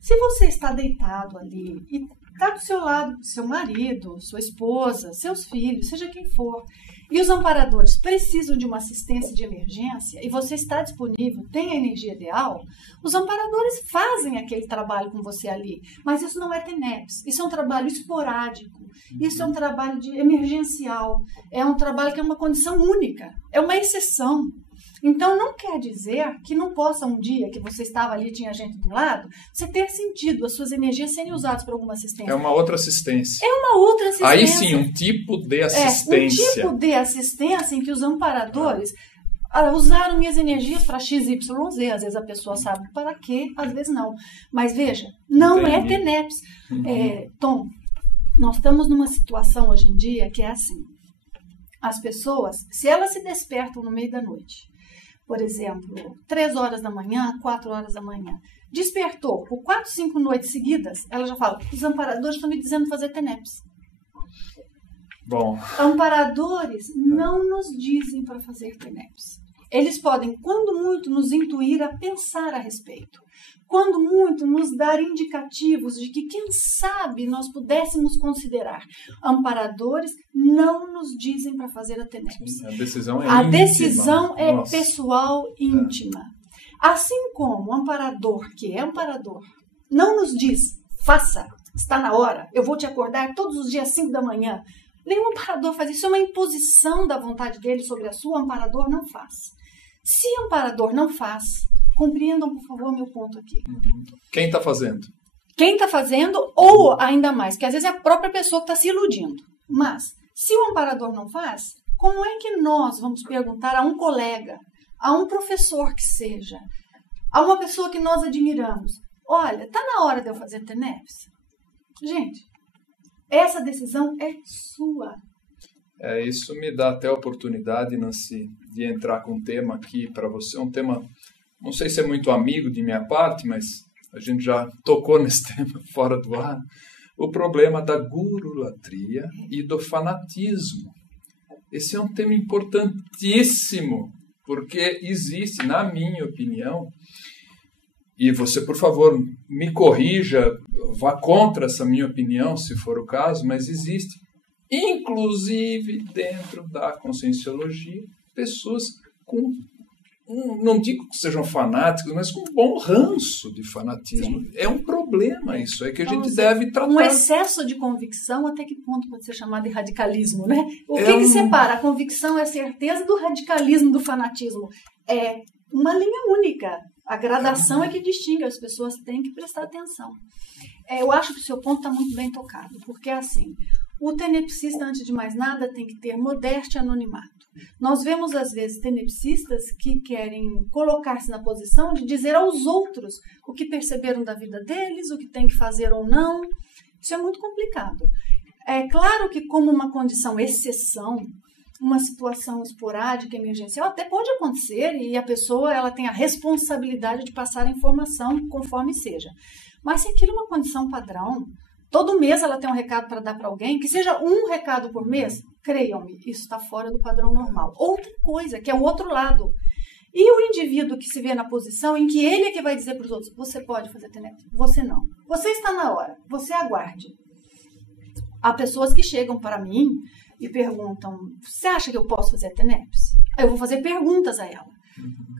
Se você está deitado ali e está do seu lado seu marido, sua esposa, seus filhos, seja quem for, e os amparadores precisam de uma assistência de emergência e você está disponível, tem a energia ideal, os amparadores fazem aquele trabalho com você ali. Mas isso não é TENEPS, isso é um trabalho esporádico, isso é um trabalho emergencial, é um trabalho que é uma condição única, é uma exceção. Então, não quer dizer que não possa um dia que você estava ali e tinha gente do lado, você ter sentido as suas energias serem usadas para alguma assistência. É uma outra assistência. É uma outra assistência. Aí sim, um tipo de assistência. Um tipo de assistência em que os amparadores usaram minhas energias para XYZ. Às vezes a pessoa sabe para quê, às vezes não. Mas veja, não é TENEPS. Tom, nós estamos numa situação hoje em dia que é assim. As pessoas, se elas se despertam no meio da noite, por exemplo, 3 horas da manhã, 4 horas da manhã, despertou por 4, 5 noites seguidas, ela já fala, os amparadores estão me dizendo fazer TENEPS. Bom. Amparadores não nos dizem para fazer TENEPS. Eles podem, quando muito, nos intuir a pensar a respeito. Quando muito, nos dar indicativos de que, quem sabe, nós pudéssemos considerar amparadores, não nos dizem para fazer a TENEPS. A decisão é A íntima. decisão é Nossa. pessoal, íntima. Assim como o amparador, que é amparador, não nos diz, faça, está na hora, eu vou te acordar todos os dias às 5 da manhã. Nenhum amparador faz isso, é uma imposição da vontade dele sobre a sua, o amparador não faz. Se o amparador não faz, compreendam, por favor, meu ponto aqui. Quem está fazendo? Quem está fazendo, ou ainda mais, que às vezes é a própria pessoa que está se iludindo. Mas, se o amparador não faz, como é que nós vamos perguntar a um colega, a um professor que seja, a uma pessoa que nós admiramos, olha, está na hora de eu fazer TENEPS? Gente, essa decisão é sua. Isso me dá até a oportunidade, Nancy, de entrar com um tema aqui para você. Um tema, não sei se é muito amigo de minha parte, mas a gente já tocou nesse tema fora do ar. O problema da gurulatria e do fanatismo. Esse é um tema importantíssimo, porque existe, na minha opinião, e você, por favor, me corrija, vá contra essa minha opinião, se for o caso, mas existe, inclusive dentro da conscienciologia, pessoas com, não digo que sejam fanáticos, mas com bom ranço de fanatismo. Sim. É um problema isso, é que a gente deve tratar. Um excesso de convicção, até que ponto pode ser chamado de radicalismo, né? O que separa? A convicção é a certeza do radicalismo, do fanatismo. É uma linha única. A gradação é que distingue, as pessoas têm que prestar atenção. Eu acho que o seu ponto está muito bem tocado, porque é assim, o tenepsista, antes de mais nada, tem que ter modéstia e anonimato. Nós vemos, às vezes, tenepsistas que querem colocar-se na posição de dizer aos outros o que perceberam da vida deles, o que tem que fazer ou não. Isso é muito complicado. É claro que, como uma condição exceção, uma situação esporádica, emergencial, até pode acontecer e a pessoa ela tem a responsabilidade de passar a informação conforme seja. Mas se aquilo é uma condição padrão, todo mês ela tem um recado para dar para alguém, que seja um recado por mês, creiam-me, isso está fora do padrão normal. Outra coisa, que é o outro lado. E o indivíduo que se vê na posição em que ele é que vai dizer para os outros, você pode fazer TENEPS, você não. Você está na hora, você aguarde. Há pessoas que chegam para mim e perguntam, você acha que eu posso fazer TENEPS? Aí eu vou fazer perguntas a ela.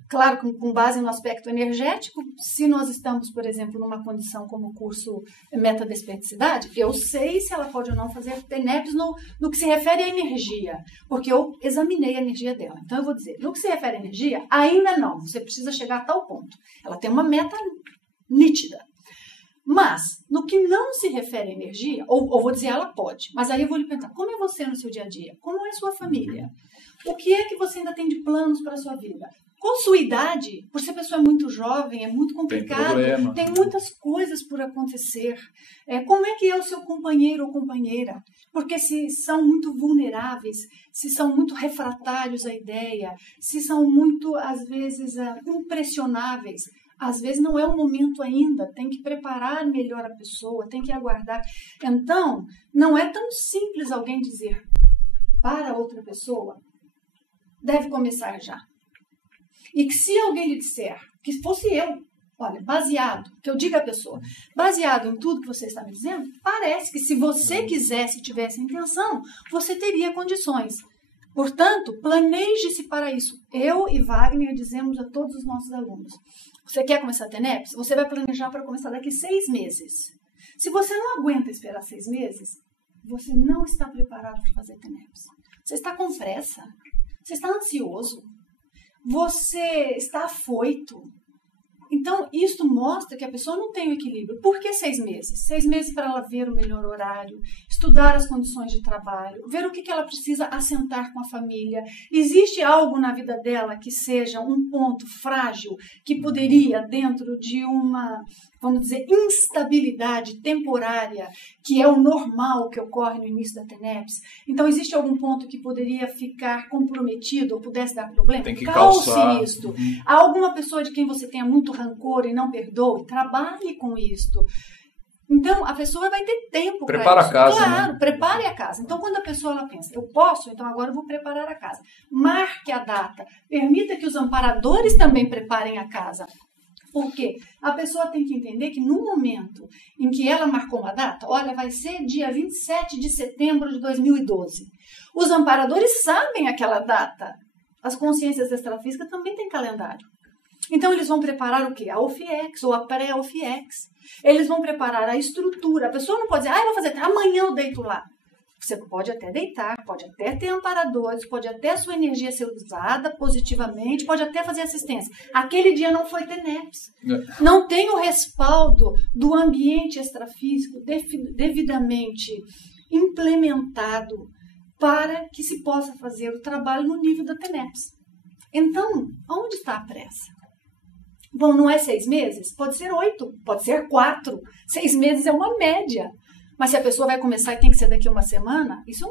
Claro, com base no aspecto energético, se nós estamos, por exemplo, numa condição como o curso Metadesperticidade, eu sei se ela pode ou não fazer TENEPS no que se refere à energia, porque eu examinei a energia dela. Então eu vou dizer, no que se refere à energia, ainda não, você precisa chegar a tal ponto. Ela tem uma meta nítida. Mas, no que não se refere à energia, ou vou dizer, ela pode, mas aí eu vou lhe perguntar, como é você no seu dia a dia? Como é a sua família? O que é que você ainda tem de planos para a sua vida? Com sua idade, por ser a pessoa muito jovem, é muito complicado, tem muitas coisas por acontecer. Como é que é o seu companheiro ou companheira? Porque se são muito vulneráveis, se são muito refratários à ideia, se são muito, às vezes, impressionáveis, às vezes não é o momento ainda, tem que preparar melhor a pessoa, tem que aguardar. Então, não é tão simples alguém dizer para outra pessoa, deve começar já. E que se alguém lhe disser, que fosse eu, olha, baseado, que eu diga à pessoa, baseado em tudo que você está me dizendo, parece que se você quisesse, tivesse intenção, você teria condições. Portanto, planeje-se para isso. Eu e Wagner dizemos a todos os nossos alunos, você quer começar a TENEPS? Você vai planejar para começar daqui 6 meses. Se você não aguenta esperar 6 meses, você não está preparado para fazer TENEPS. Você está com pressa, você está ansioso, você está afoito. Então, isso mostra que a pessoa não tem o equilíbrio. Por que 6 meses? 6 meses para ela ver o melhor horário, estudar as condições de trabalho, ver o que ela precisa assentar com a família. Existe algo na vida dela que seja um ponto frágil, que poderia, dentro de uma, vamos dizer, instabilidade temporária, que é o normal que ocorre no início da TENEPS. Então, existe algum ponto que poderia ficar comprometido ou pudesse dar problema? Tem que calçar. Isto. Há alguma pessoa de quem você tenha muito rancor e não perdoe? Trabalhe com isto. Então, a pessoa vai ter tempo para isso. Prepara a casa. Claro, né? Prepare a casa. Então, quando a pessoa ela pensa, eu posso, então agora eu vou preparar a casa. Marque a data. Permita que os amparadores também preparem a casa. Por quê? A pessoa tem que entender que no momento em que ela marcou uma data, olha, vai ser dia 27 de setembro de 2012. Os amparadores sabem aquela data. As consciências extrafísicas também têm calendário. Então, eles vão preparar o quê? A OFIEX ou a pré-OFIEX. Eles vão preparar a estrutura. A pessoa não pode dizer, eu vou fazer, amanhã eu deito lá. Você pode até deitar, pode até ter amparadores, pode até a sua energia ser usada positivamente, pode até fazer assistência. Aquele dia não foi TENEPS. Não tem o respaldo do ambiente extrafísico devidamente implementado para que se possa fazer o trabalho no nível da TENEPS. Então, onde está a pressa? Bom, não é 6 meses? Pode ser 8, pode ser 4. 6 meses é uma média. Mas se a pessoa vai começar e tem que ser daqui a uma semana, isso é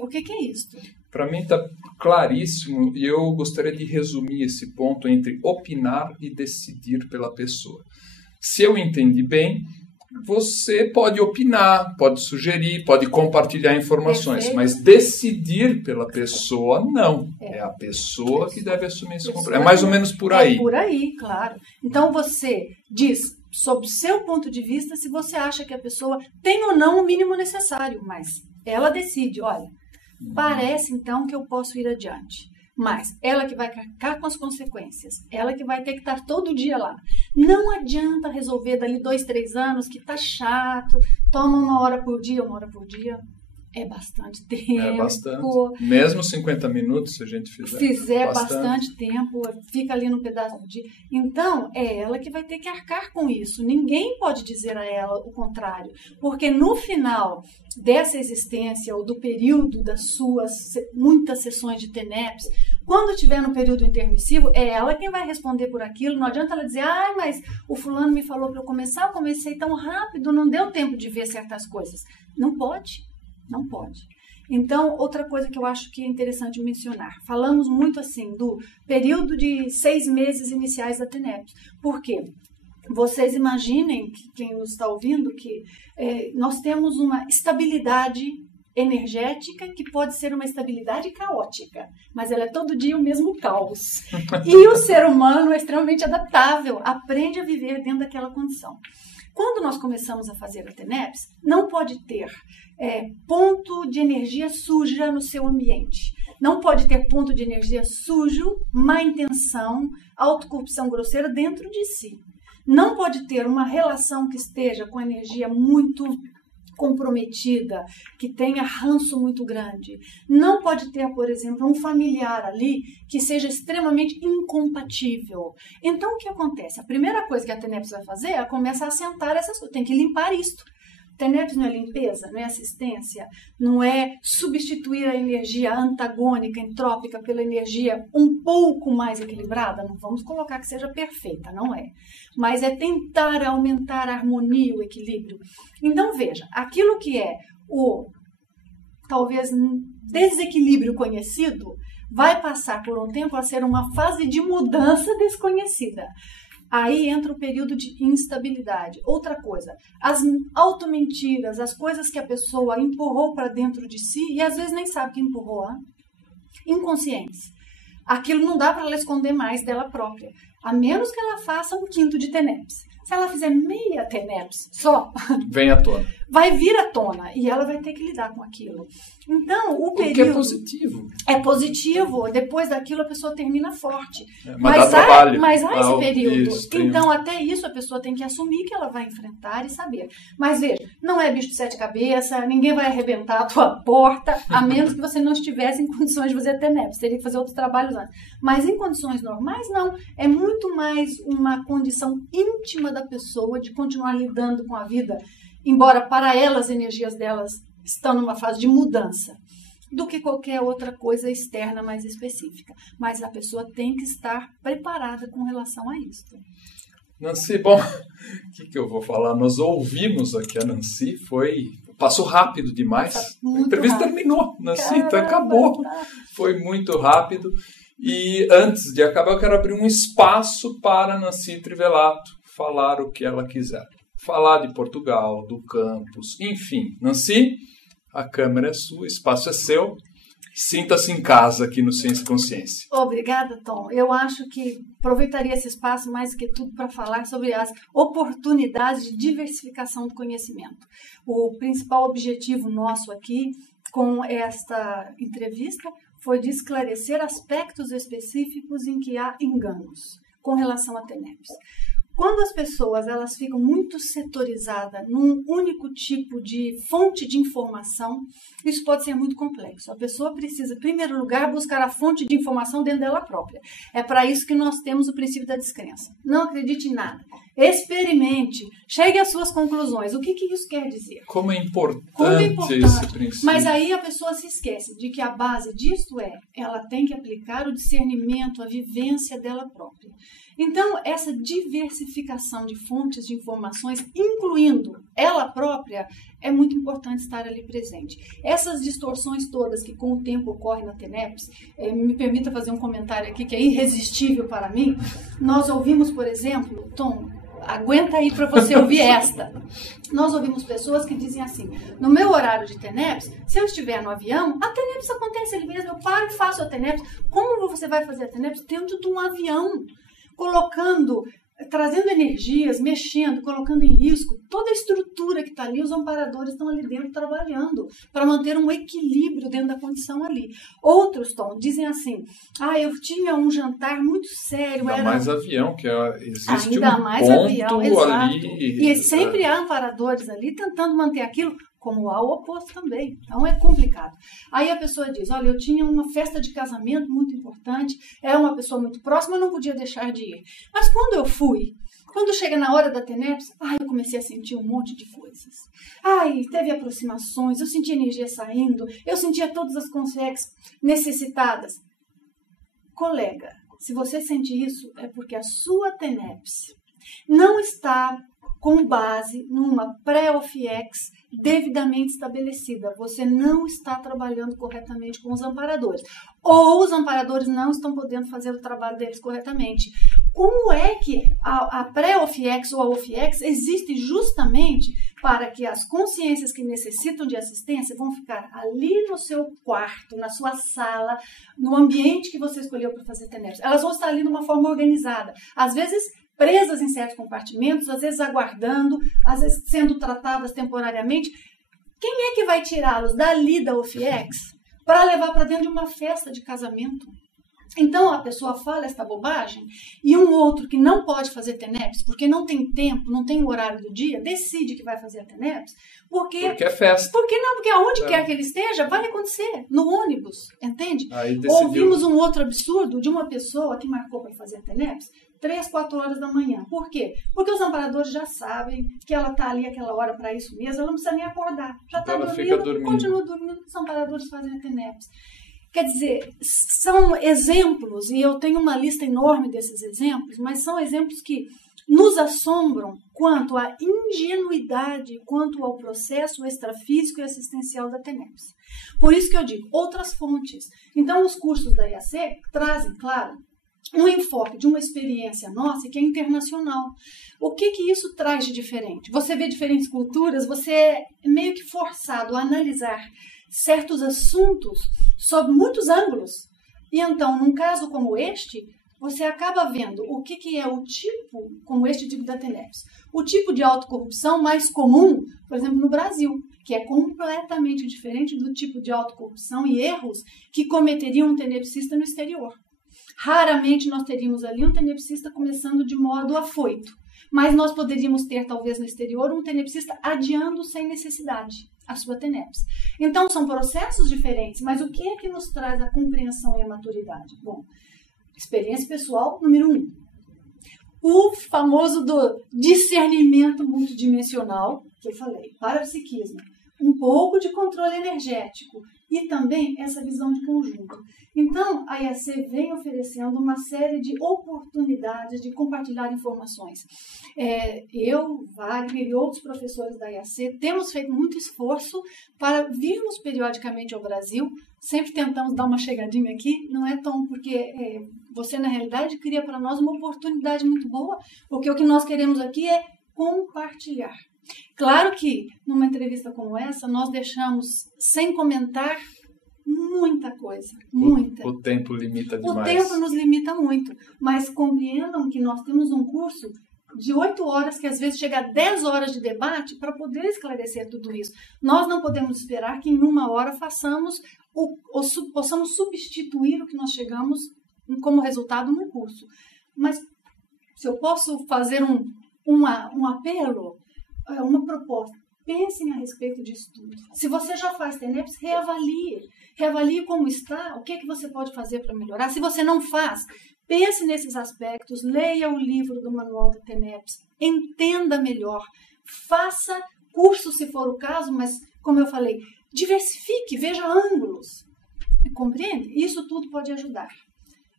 o que é isso? Para mim está claríssimo e eu gostaria de resumir esse ponto entre opinar e decidir pela pessoa. Se eu entendi bem, você pode opinar, pode sugerir, pode compartilhar informações, perfeito, mas decidir pela pessoa, não. É a pessoa que deve assumir esse compromisso. É mais ou menos por aí. É por aí, claro. Então você diz, sob o seu ponto de vista, se você acha que a pessoa tem ou não o mínimo necessário, mas ela decide, olha, parece então que eu posso ir adiante. Mas ela que vai carregar com as consequências, ela que vai ter que estar todo dia lá. Não adianta resolver dali 2, 3 anos, que tá chato, toma 1 hora por dia, 1 hora por dia. É bastante tempo. É bastante. Mesmo 50 minutos, se a gente fizer bastante tempo, fica ali no pedaço do dia. Então, é ela que vai ter que arcar com isso. Ninguém pode dizer a ela o contrário. Porque no final dessa existência, ou do período das suas muitas sessões de TENEPS, quando estiver no período intermissivo, é ela quem vai responder por aquilo. Não adianta ela dizer, mas o fulano me falou para eu começar, eu comecei tão rápido, não deu tempo de ver certas coisas. Não pode. Não pode. Então, outra coisa que eu acho que é interessante mencionar. Falamos muito assim do período de 6 meses iniciais da TENEPS. Por quê? Vocês imaginem, quem nos está ouvindo, que nós temos uma estabilidade energética que pode ser uma estabilidade caótica, mas ela é todo dia o mesmo caos. E o ser humano é extremamente adaptável, aprende a viver dentro daquela condição. Quando nós começamos a fazer a TENEPS, não pode ter ponto de energia suja no seu ambiente. Não pode ter ponto de energia sujo, má intenção, autocorrupção grosseira dentro de si. Não pode ter uma relação que esteja com energia muito comprometida, que tenha ranço muito grande. Não pode ter, por exemplo, um familiar ali que seja extremamente incompatível. Então, o que acontece? A primeira coisa que a TENEPS vai fazer é começar a assentar essas coisas. Tem que limpar isto. TENEPS não é limpeza, não é assistência, não é substituir a energia antagônica, entrópica, pela energia um pouco mais equilibrada. Não vamos colocar que seja perfeita, não é. Mas é tentar aumentar a harmonia, o equilíbrio. Então, veja, aquilo que é o, talvez, desequilíbrio conhecido, vai passar por um tempo a ser uma fase de mudança desconhecida. Aí entra o período de instabilidade. Outra coisa, as automentiras, as coisas que a pessoa empurrou para dentro de si e às vezes nem sabe que empurrou. Inconsciência. Aquilo não dá para ela esconder mais dela própria, a menos que ela faça 1/5 de TENEPS. Se ela fizer meia TENEPS só, vem à tona. Vai vir à tona e ela vai ter que lidar com aquilo. Então, o período... O que é positivo. É positivo. Depois daquilo, a pessoa termina forte. Mas dá trabalho. Mas há esse período. Isso, então, até isso, a pessoa tem que assumir que ela vai enfrentar e saber. Mas veja, não é bicho de 7 cabeças, ninguém vai arrebentar a tua porta, a menos que você não estivesse em condições de fazer TENEPS. Teria que fazer outros trabalhos antes. Mas em condições normais, não. É muito mais uma condição íntima da pessoa de continuar lidando com a vida, embora para ela as energias delas estão numa fase de mudança, do que qualquer outra coisa externa mais específica. Mas a pessoa tem que estar preparada com relação a isso. Nancy, bom, o que eu vou falar? Nós ouvimos aqui a Nancy, passou rápido demais. A entrevista terminou, Nancy, então acabou. Foi muito rápido. E antes de acabar, eu quero abrir um espaço para a Nancy Trivelato falar o que ela quiser. Falar de Portugal, do campus, enfim. Nancy, a câmera é sua, o espaço é seu. Sinta-se em casa aqui no Ciência e Consciência. Obrigada, Tom. Eu acho que aproveitaria esse espaço mais que tudo para falar sobre as oportunidades de diversificação do conhecimento. O principal objetivo nosso aqui com esta entrevista foi de esclarecer aspectos específicos em que há enganos com relação à TENEPS. Quando as pessoas elas ficam muito setorizadas num único tipo de fonte de informação, isso pode ser muito complexo. A pessoa precisa, em primeiro lugar, buscar a fonte de informação dentro dela própria. É para isso que nós temos o princípio da descrença. Não acredite em nada. Experimente. Chegue às suas conclusões. O que isso quer dizer? Como é importante esse princípio. Mas aí a pessoa se esquece de que a base disso ela tem que aplicar o discernimento, a vivência dela própria. Então, essa diversificação de fontes de informações, incluindo ela própria, é muito importante estar ali presente. Essas distorções todas que com o tempo ocorrem na TENEPS, me permita fazer um comentário aqui que é irresistível para mim. Nós ouvimos, por exemplo, Tom, aguenta aí para você ouvir esta. Nós ouvimos pessoas que dizem assim, no meu horário de TENEPS, se eu estiver no avião, a TENEPS acontece ali mesmo, eu paro e faço a TENEPS. Como você vai fazer a TENEPS? Dentro de um avião, trazendo energias, mexendo, colocando em risco toda a estrutura que está ali, os amparadores estão ali dentro trabalhando para manter um equilíbrio dentro da condição ali. Outros, Tom, dizem assim, eu tinha um jantar muito sério. Ainda mais avião, que existe ainda um mais ponto avião, ali. E sempre há amparadores ali tentando manter aquilo, como há o oposto também. Então é complicado. Aí a pessoa diz, olha, eu tinha uma festa de casamento muito importante, é uma pessoa muito próxima, eu não podia deixar de ir. Mas quando chega na hora da TENEPS, eu comecei a sentir um monte de coisas. Teve aproximações, eu senti energia saindo, eu sentia todas as consciências necessitadas. Colega, se você sente isso, é porque a sua TENEPS não está com base numa pré-OFIEX devidamente estabelecida. Você não está trabalhando corretamente com os amparadores. Ou os amparadores não estão podendo fazer o trabalho deles corretamente. Como é que a pré-OFIEX ou a OFIEX existe justamente para que as consciências que necessitam de assistência vão ficar ali no seu quarto, na sua sala, no ambiente que você escolheu para fazer TENEPS. Elas vão estar ali de uma forma organizada. Às vezes presas em certos compartimentos, às vezes aguardando, às vezes sendo tratadas temporariamente. Quem é que vai tirá-los dali da OFIEX para levar para dentro de uma festa de casamento? Então a pessoa fala esta bobagem e um outro que não pode fazer TENEPS, porque não tem tempo, não tem o horário do dia, decide que vai fazer a TENEPS, porque é festa. Porque aonde quer que ele esteja, vai acontecer, no ônibus, entende? Aí decidiu. Ouvimos um outro absurdo de uma pessoa que marcou para fazer a TENEPS 3, 4 horas da manhã. Por quê? Porque os amparadores já sabem que ela está ali aquela hora para isso mesmo, ela não precisa nem acordar. Já está dormindo, continua dormindo, os amparadores fazem a TENEPS. Quer dizer, são exemplos, e eu tenho uma lista enorme desses exemplos, mas são exemplos que nos assombram quanto à ingenuidade, quanto ao processo extrafísico e assistencial da TENEPS. Por isso que eu digo, outras fontes. Então, os cursos da IAC trazem, claro, um enfoque de uma experiência nossa que é internacional. O que isso traz de diferente? Você vê diferentes culturas, você é meio que forçado a analisar certos assuntos sob muitos ângulos. E então, num caso como este, você acaba vendo o que é o tipo, como este tipo da TENEPS. O tipo de autocorrupção mais comum, por exemplo, no Brasil, que é completamente diferente do tipo de autocorrupção e erros que cometeria um tenepsista no exterior. Raramente nós teríamos ali um tenepsista começando de modo afoito, mas nós poderíamos ter, talvez no exterior, um tenepsista adiando sem necessidade a sua TENEPS. Então, são processos diferentes, mas o que é que nos traz a compreensão e a maturidade? Bom, experiência pessoal, número 1. O famoso do discernimento multidimensional, que eu falei, parapsiquismo. Um pouco de controle energético e também essa visão de conjunto. Então, a IAC vem oferecendo uma série de oportunidades de compartilhar informações. Eu, Wagner e outros professores da IAC temos feito muito esforço para virmos periodicamente ao Brasil. Sempre tentamos dar uma chegadinha aqui, não é, Tom? Porque você, na realidade, cria para nós uma oportunidade muito boa, porque o que nós queremos aqui é compartilhar. Claro que, numa entrevista como essa, nós deixamos sem comentar muita coisa, muita. O tempo limita demais. O tempo nos limita muito, mas compreendam que nós temos um curso de 8 horas, que às vezes chega a 10 horas de debate para poder esclarecer tudo isso. Nós não podemos esperar que em 1 hora possamos substituir o que nós chegamos como resultado no curso. Mas se eu posso fazer um apelo, uma proposta, pensem a respeito disso tudo. Se você já faz TENEPS, reavalie como está, o que é que você pode fazer para melhorar. Se você não faz, pense nesses aspectos, leia o livro do Manual do TENEPS, entenda melhor, faça curso se for o caso, mas, como eu falei, diversifique, veja ângulos. Compreende? Isso tudo pode ajudar.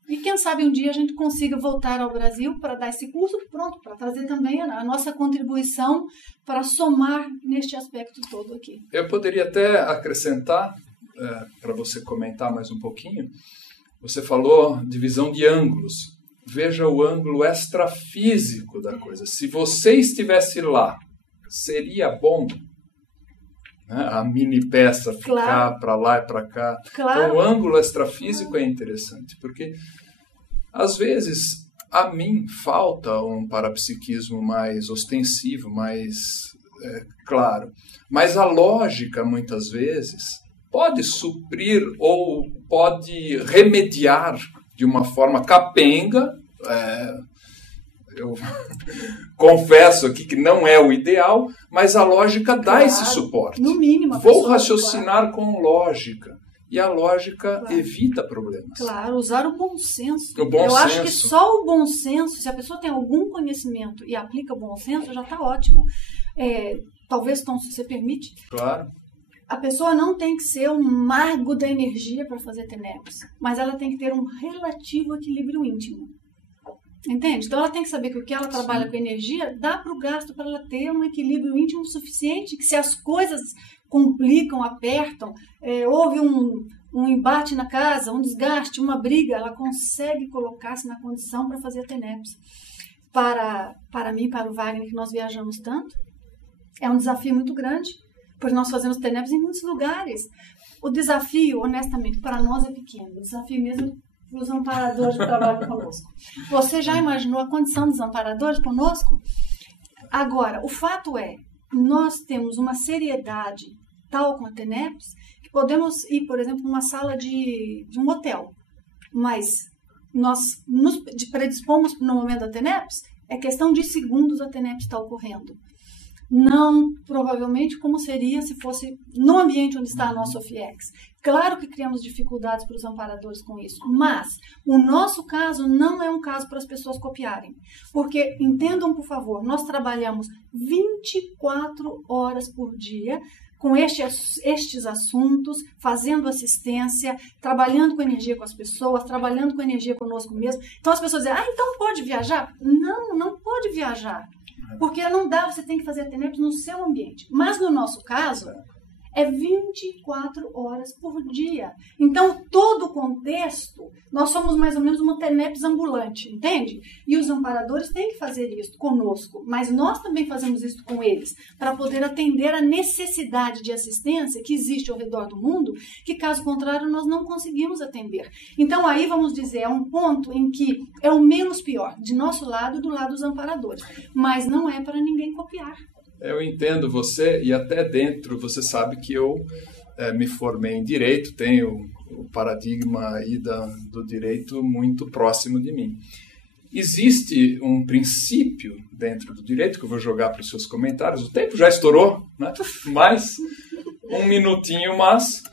E quem sabe um dia a gente consiga voltar ao Brasil para dar esse curso, pronto, para trazer também a nossa contribuição para somar neste aspecto todo aqui. Eu poderia até acrescentar, para você comentar mais um pouquinho, você falou divisão de ângulos. Veja o ângulo extrafísico da coisa. Se você estivesse lá, seria bom, né, a mini peça ficar para lá e para cá. Claro. Então, o ângulo extrafísico é interessante, porque, às vezes, a mim falta um parapsiquismo mais ostensivo, mais claro. Mas a lógica, muitas vezes, pode suprir ou pode remediar de uma forma capenga. Eu confesso aqui que não é o ideal, mas a lógica dá esse suporte. No mínimo. Vou raciocinar com lógica. E a lógica evita problemas. Claro, usar o bom senso. Eu acho que só o bom senso, se a pessoa tem algum conhecimento e aplica o bom senso, já está ótimo. Talvez, Tom, se você permite. Claro. A pessoa não tem que ser um mago da energia para fazer TENEPS, mas ela tem que ter um relativo equilíbrio íntimo. Entende? Então ela tem que saber que o que ela trabalha com energia dá para o gasto para ela ter um equilíbrio íntimo suficiente, que se as coisas complicam, apertam, houve um embate na casa, um desgaste, uma briga, ela consegue colocar-se na condição para fazer TENEPS. Para mim, para o Wagner, que nós viajamos tanto, é um desafio muito grande, porque nós fazemos TENEPS em muitos lugares. O desafio, honestamente, para nós é pequeno. O desafio mesmo para os amparadores que trabalham conosco. Você já imaginou a condição dos amparadores conosco? Agora, o fato é, nós temos uma seriedade tal com a TENEPS que podemos ir, por exemplo, numa sala de um hotel, mas nós nos predispomos no momento da TENEPS, é questão de segundos a TENEPS está ocorrendo. Não, provavelmente, como seria se fosse no ambiente onde está a nossa OFIEX. Claro que criamos dificuldades para os amparadores com isso, mas o nosso caso não é um caso para as pessoas copiarem. Porque, entendam, por favor, nós trabalhamos 24 horas por dia com estes assuntos, fazendo assistência, trabalhando com energia com as pessoas, trabalhando com energia conosco mesmo. Então as pessoas dizem, então pode viajar? Não, não pode viajar. Porque não dá, você tem que fazer a TENEPS no seu ambiente. Mas no nosso caso, é 24 horas por dia. Então, todo o contexto, nós somos mais ou menos uma TENEPS ambulante, entende? E os amparadores têm que fazer isso conosco, mas nós também fazemos isso com eles, para poder atender a necessidade de assistência que existe ao redor do mundo, que caso contrário nós não conseguimos atender. Então, aí vamos dizer, é um ponto em que é o menos pior, de nosso lado e do lado dos amparadores, mas não é para ninguém copiar. Eu entendo você, e até dentro você sabe que eu me formei em Direito, tenho o paradigma aí do direito muito próximo de mim. Existe um princípio dentro do direito, que eu vou jogar para os seus comentários, o tempo já estourou, né? Mais um minutinho, mas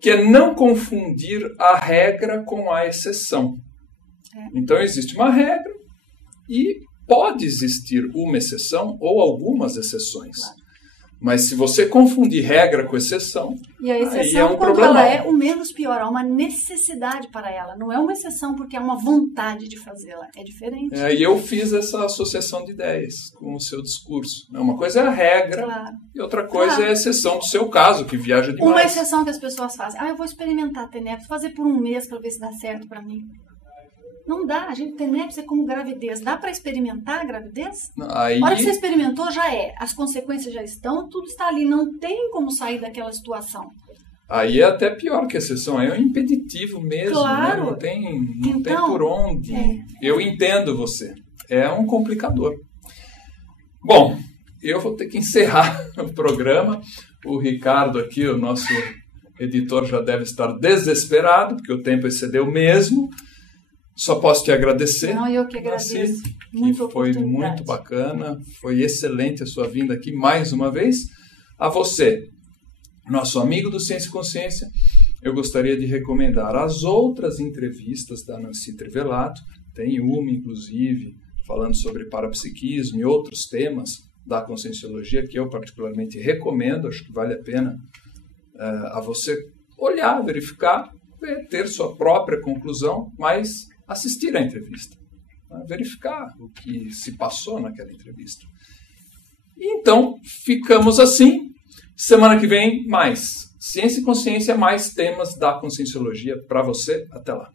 que é não confundir a regra com a exceção. Então existe uma regra e pode existir uma exceção ou algumas exceções. Claro. Mas se você confundir regra com exceção, e a exceção, aí é um quando problema. Ela é o menos pior, há uma necessidade para ela. Não é uma exceção porque é uma vontade de fazê-la. É diferente. E eu fiz essa associação de ideias com o seu discurso. Uma coisa é a regra, claro, e outra coisa é a exceção do seu caso, que viaja demais. Uma exceção que as pessoas fazem. Eu vou experimentar a TENEPS, fazer por um mês para ver se dá certo para mim. Não dá, a gente TENEPS é como gravidez. Dá para experimentar a gravidez? Aí... A hora que você experimentou, já é. As consequências já estão, tudo está ali. Não tem como sair daquela situação. Aí é até pior que exceção, aí é um impeditivo mesmo, claro. Né? Não tem por onde. Eu entendo você. É um complicador. Bom, eu vou ter que encerrar o programa. O Ricardo aqui, o nosso editor, já deve estar desesperado, porque o tempo excedeu mesmo. Só posso te agradecer. Não, eu que agradeço. Muito foi muito bacana, foi excelente a sua vinda aqui mais uma vez. A você, nosso amigo do Ciência e Consciência, eu gostaria de recomendar as outras entrevistas da Nancy Trivelato. Tem uma, inclusive, falando sobre parapsiquismo e outros temas da Conscienciologia que eu particularmente recomendo. Acho que vale a pena a você olhar, verificar, ter sua própria conclusão, mas assistir à entrevista, verificar o que se passou naquela entrevista. Então, ficamos assim. Semana que vem, mais Ciência e Consciência, mais temas da Conscienciologia para você. Até lá.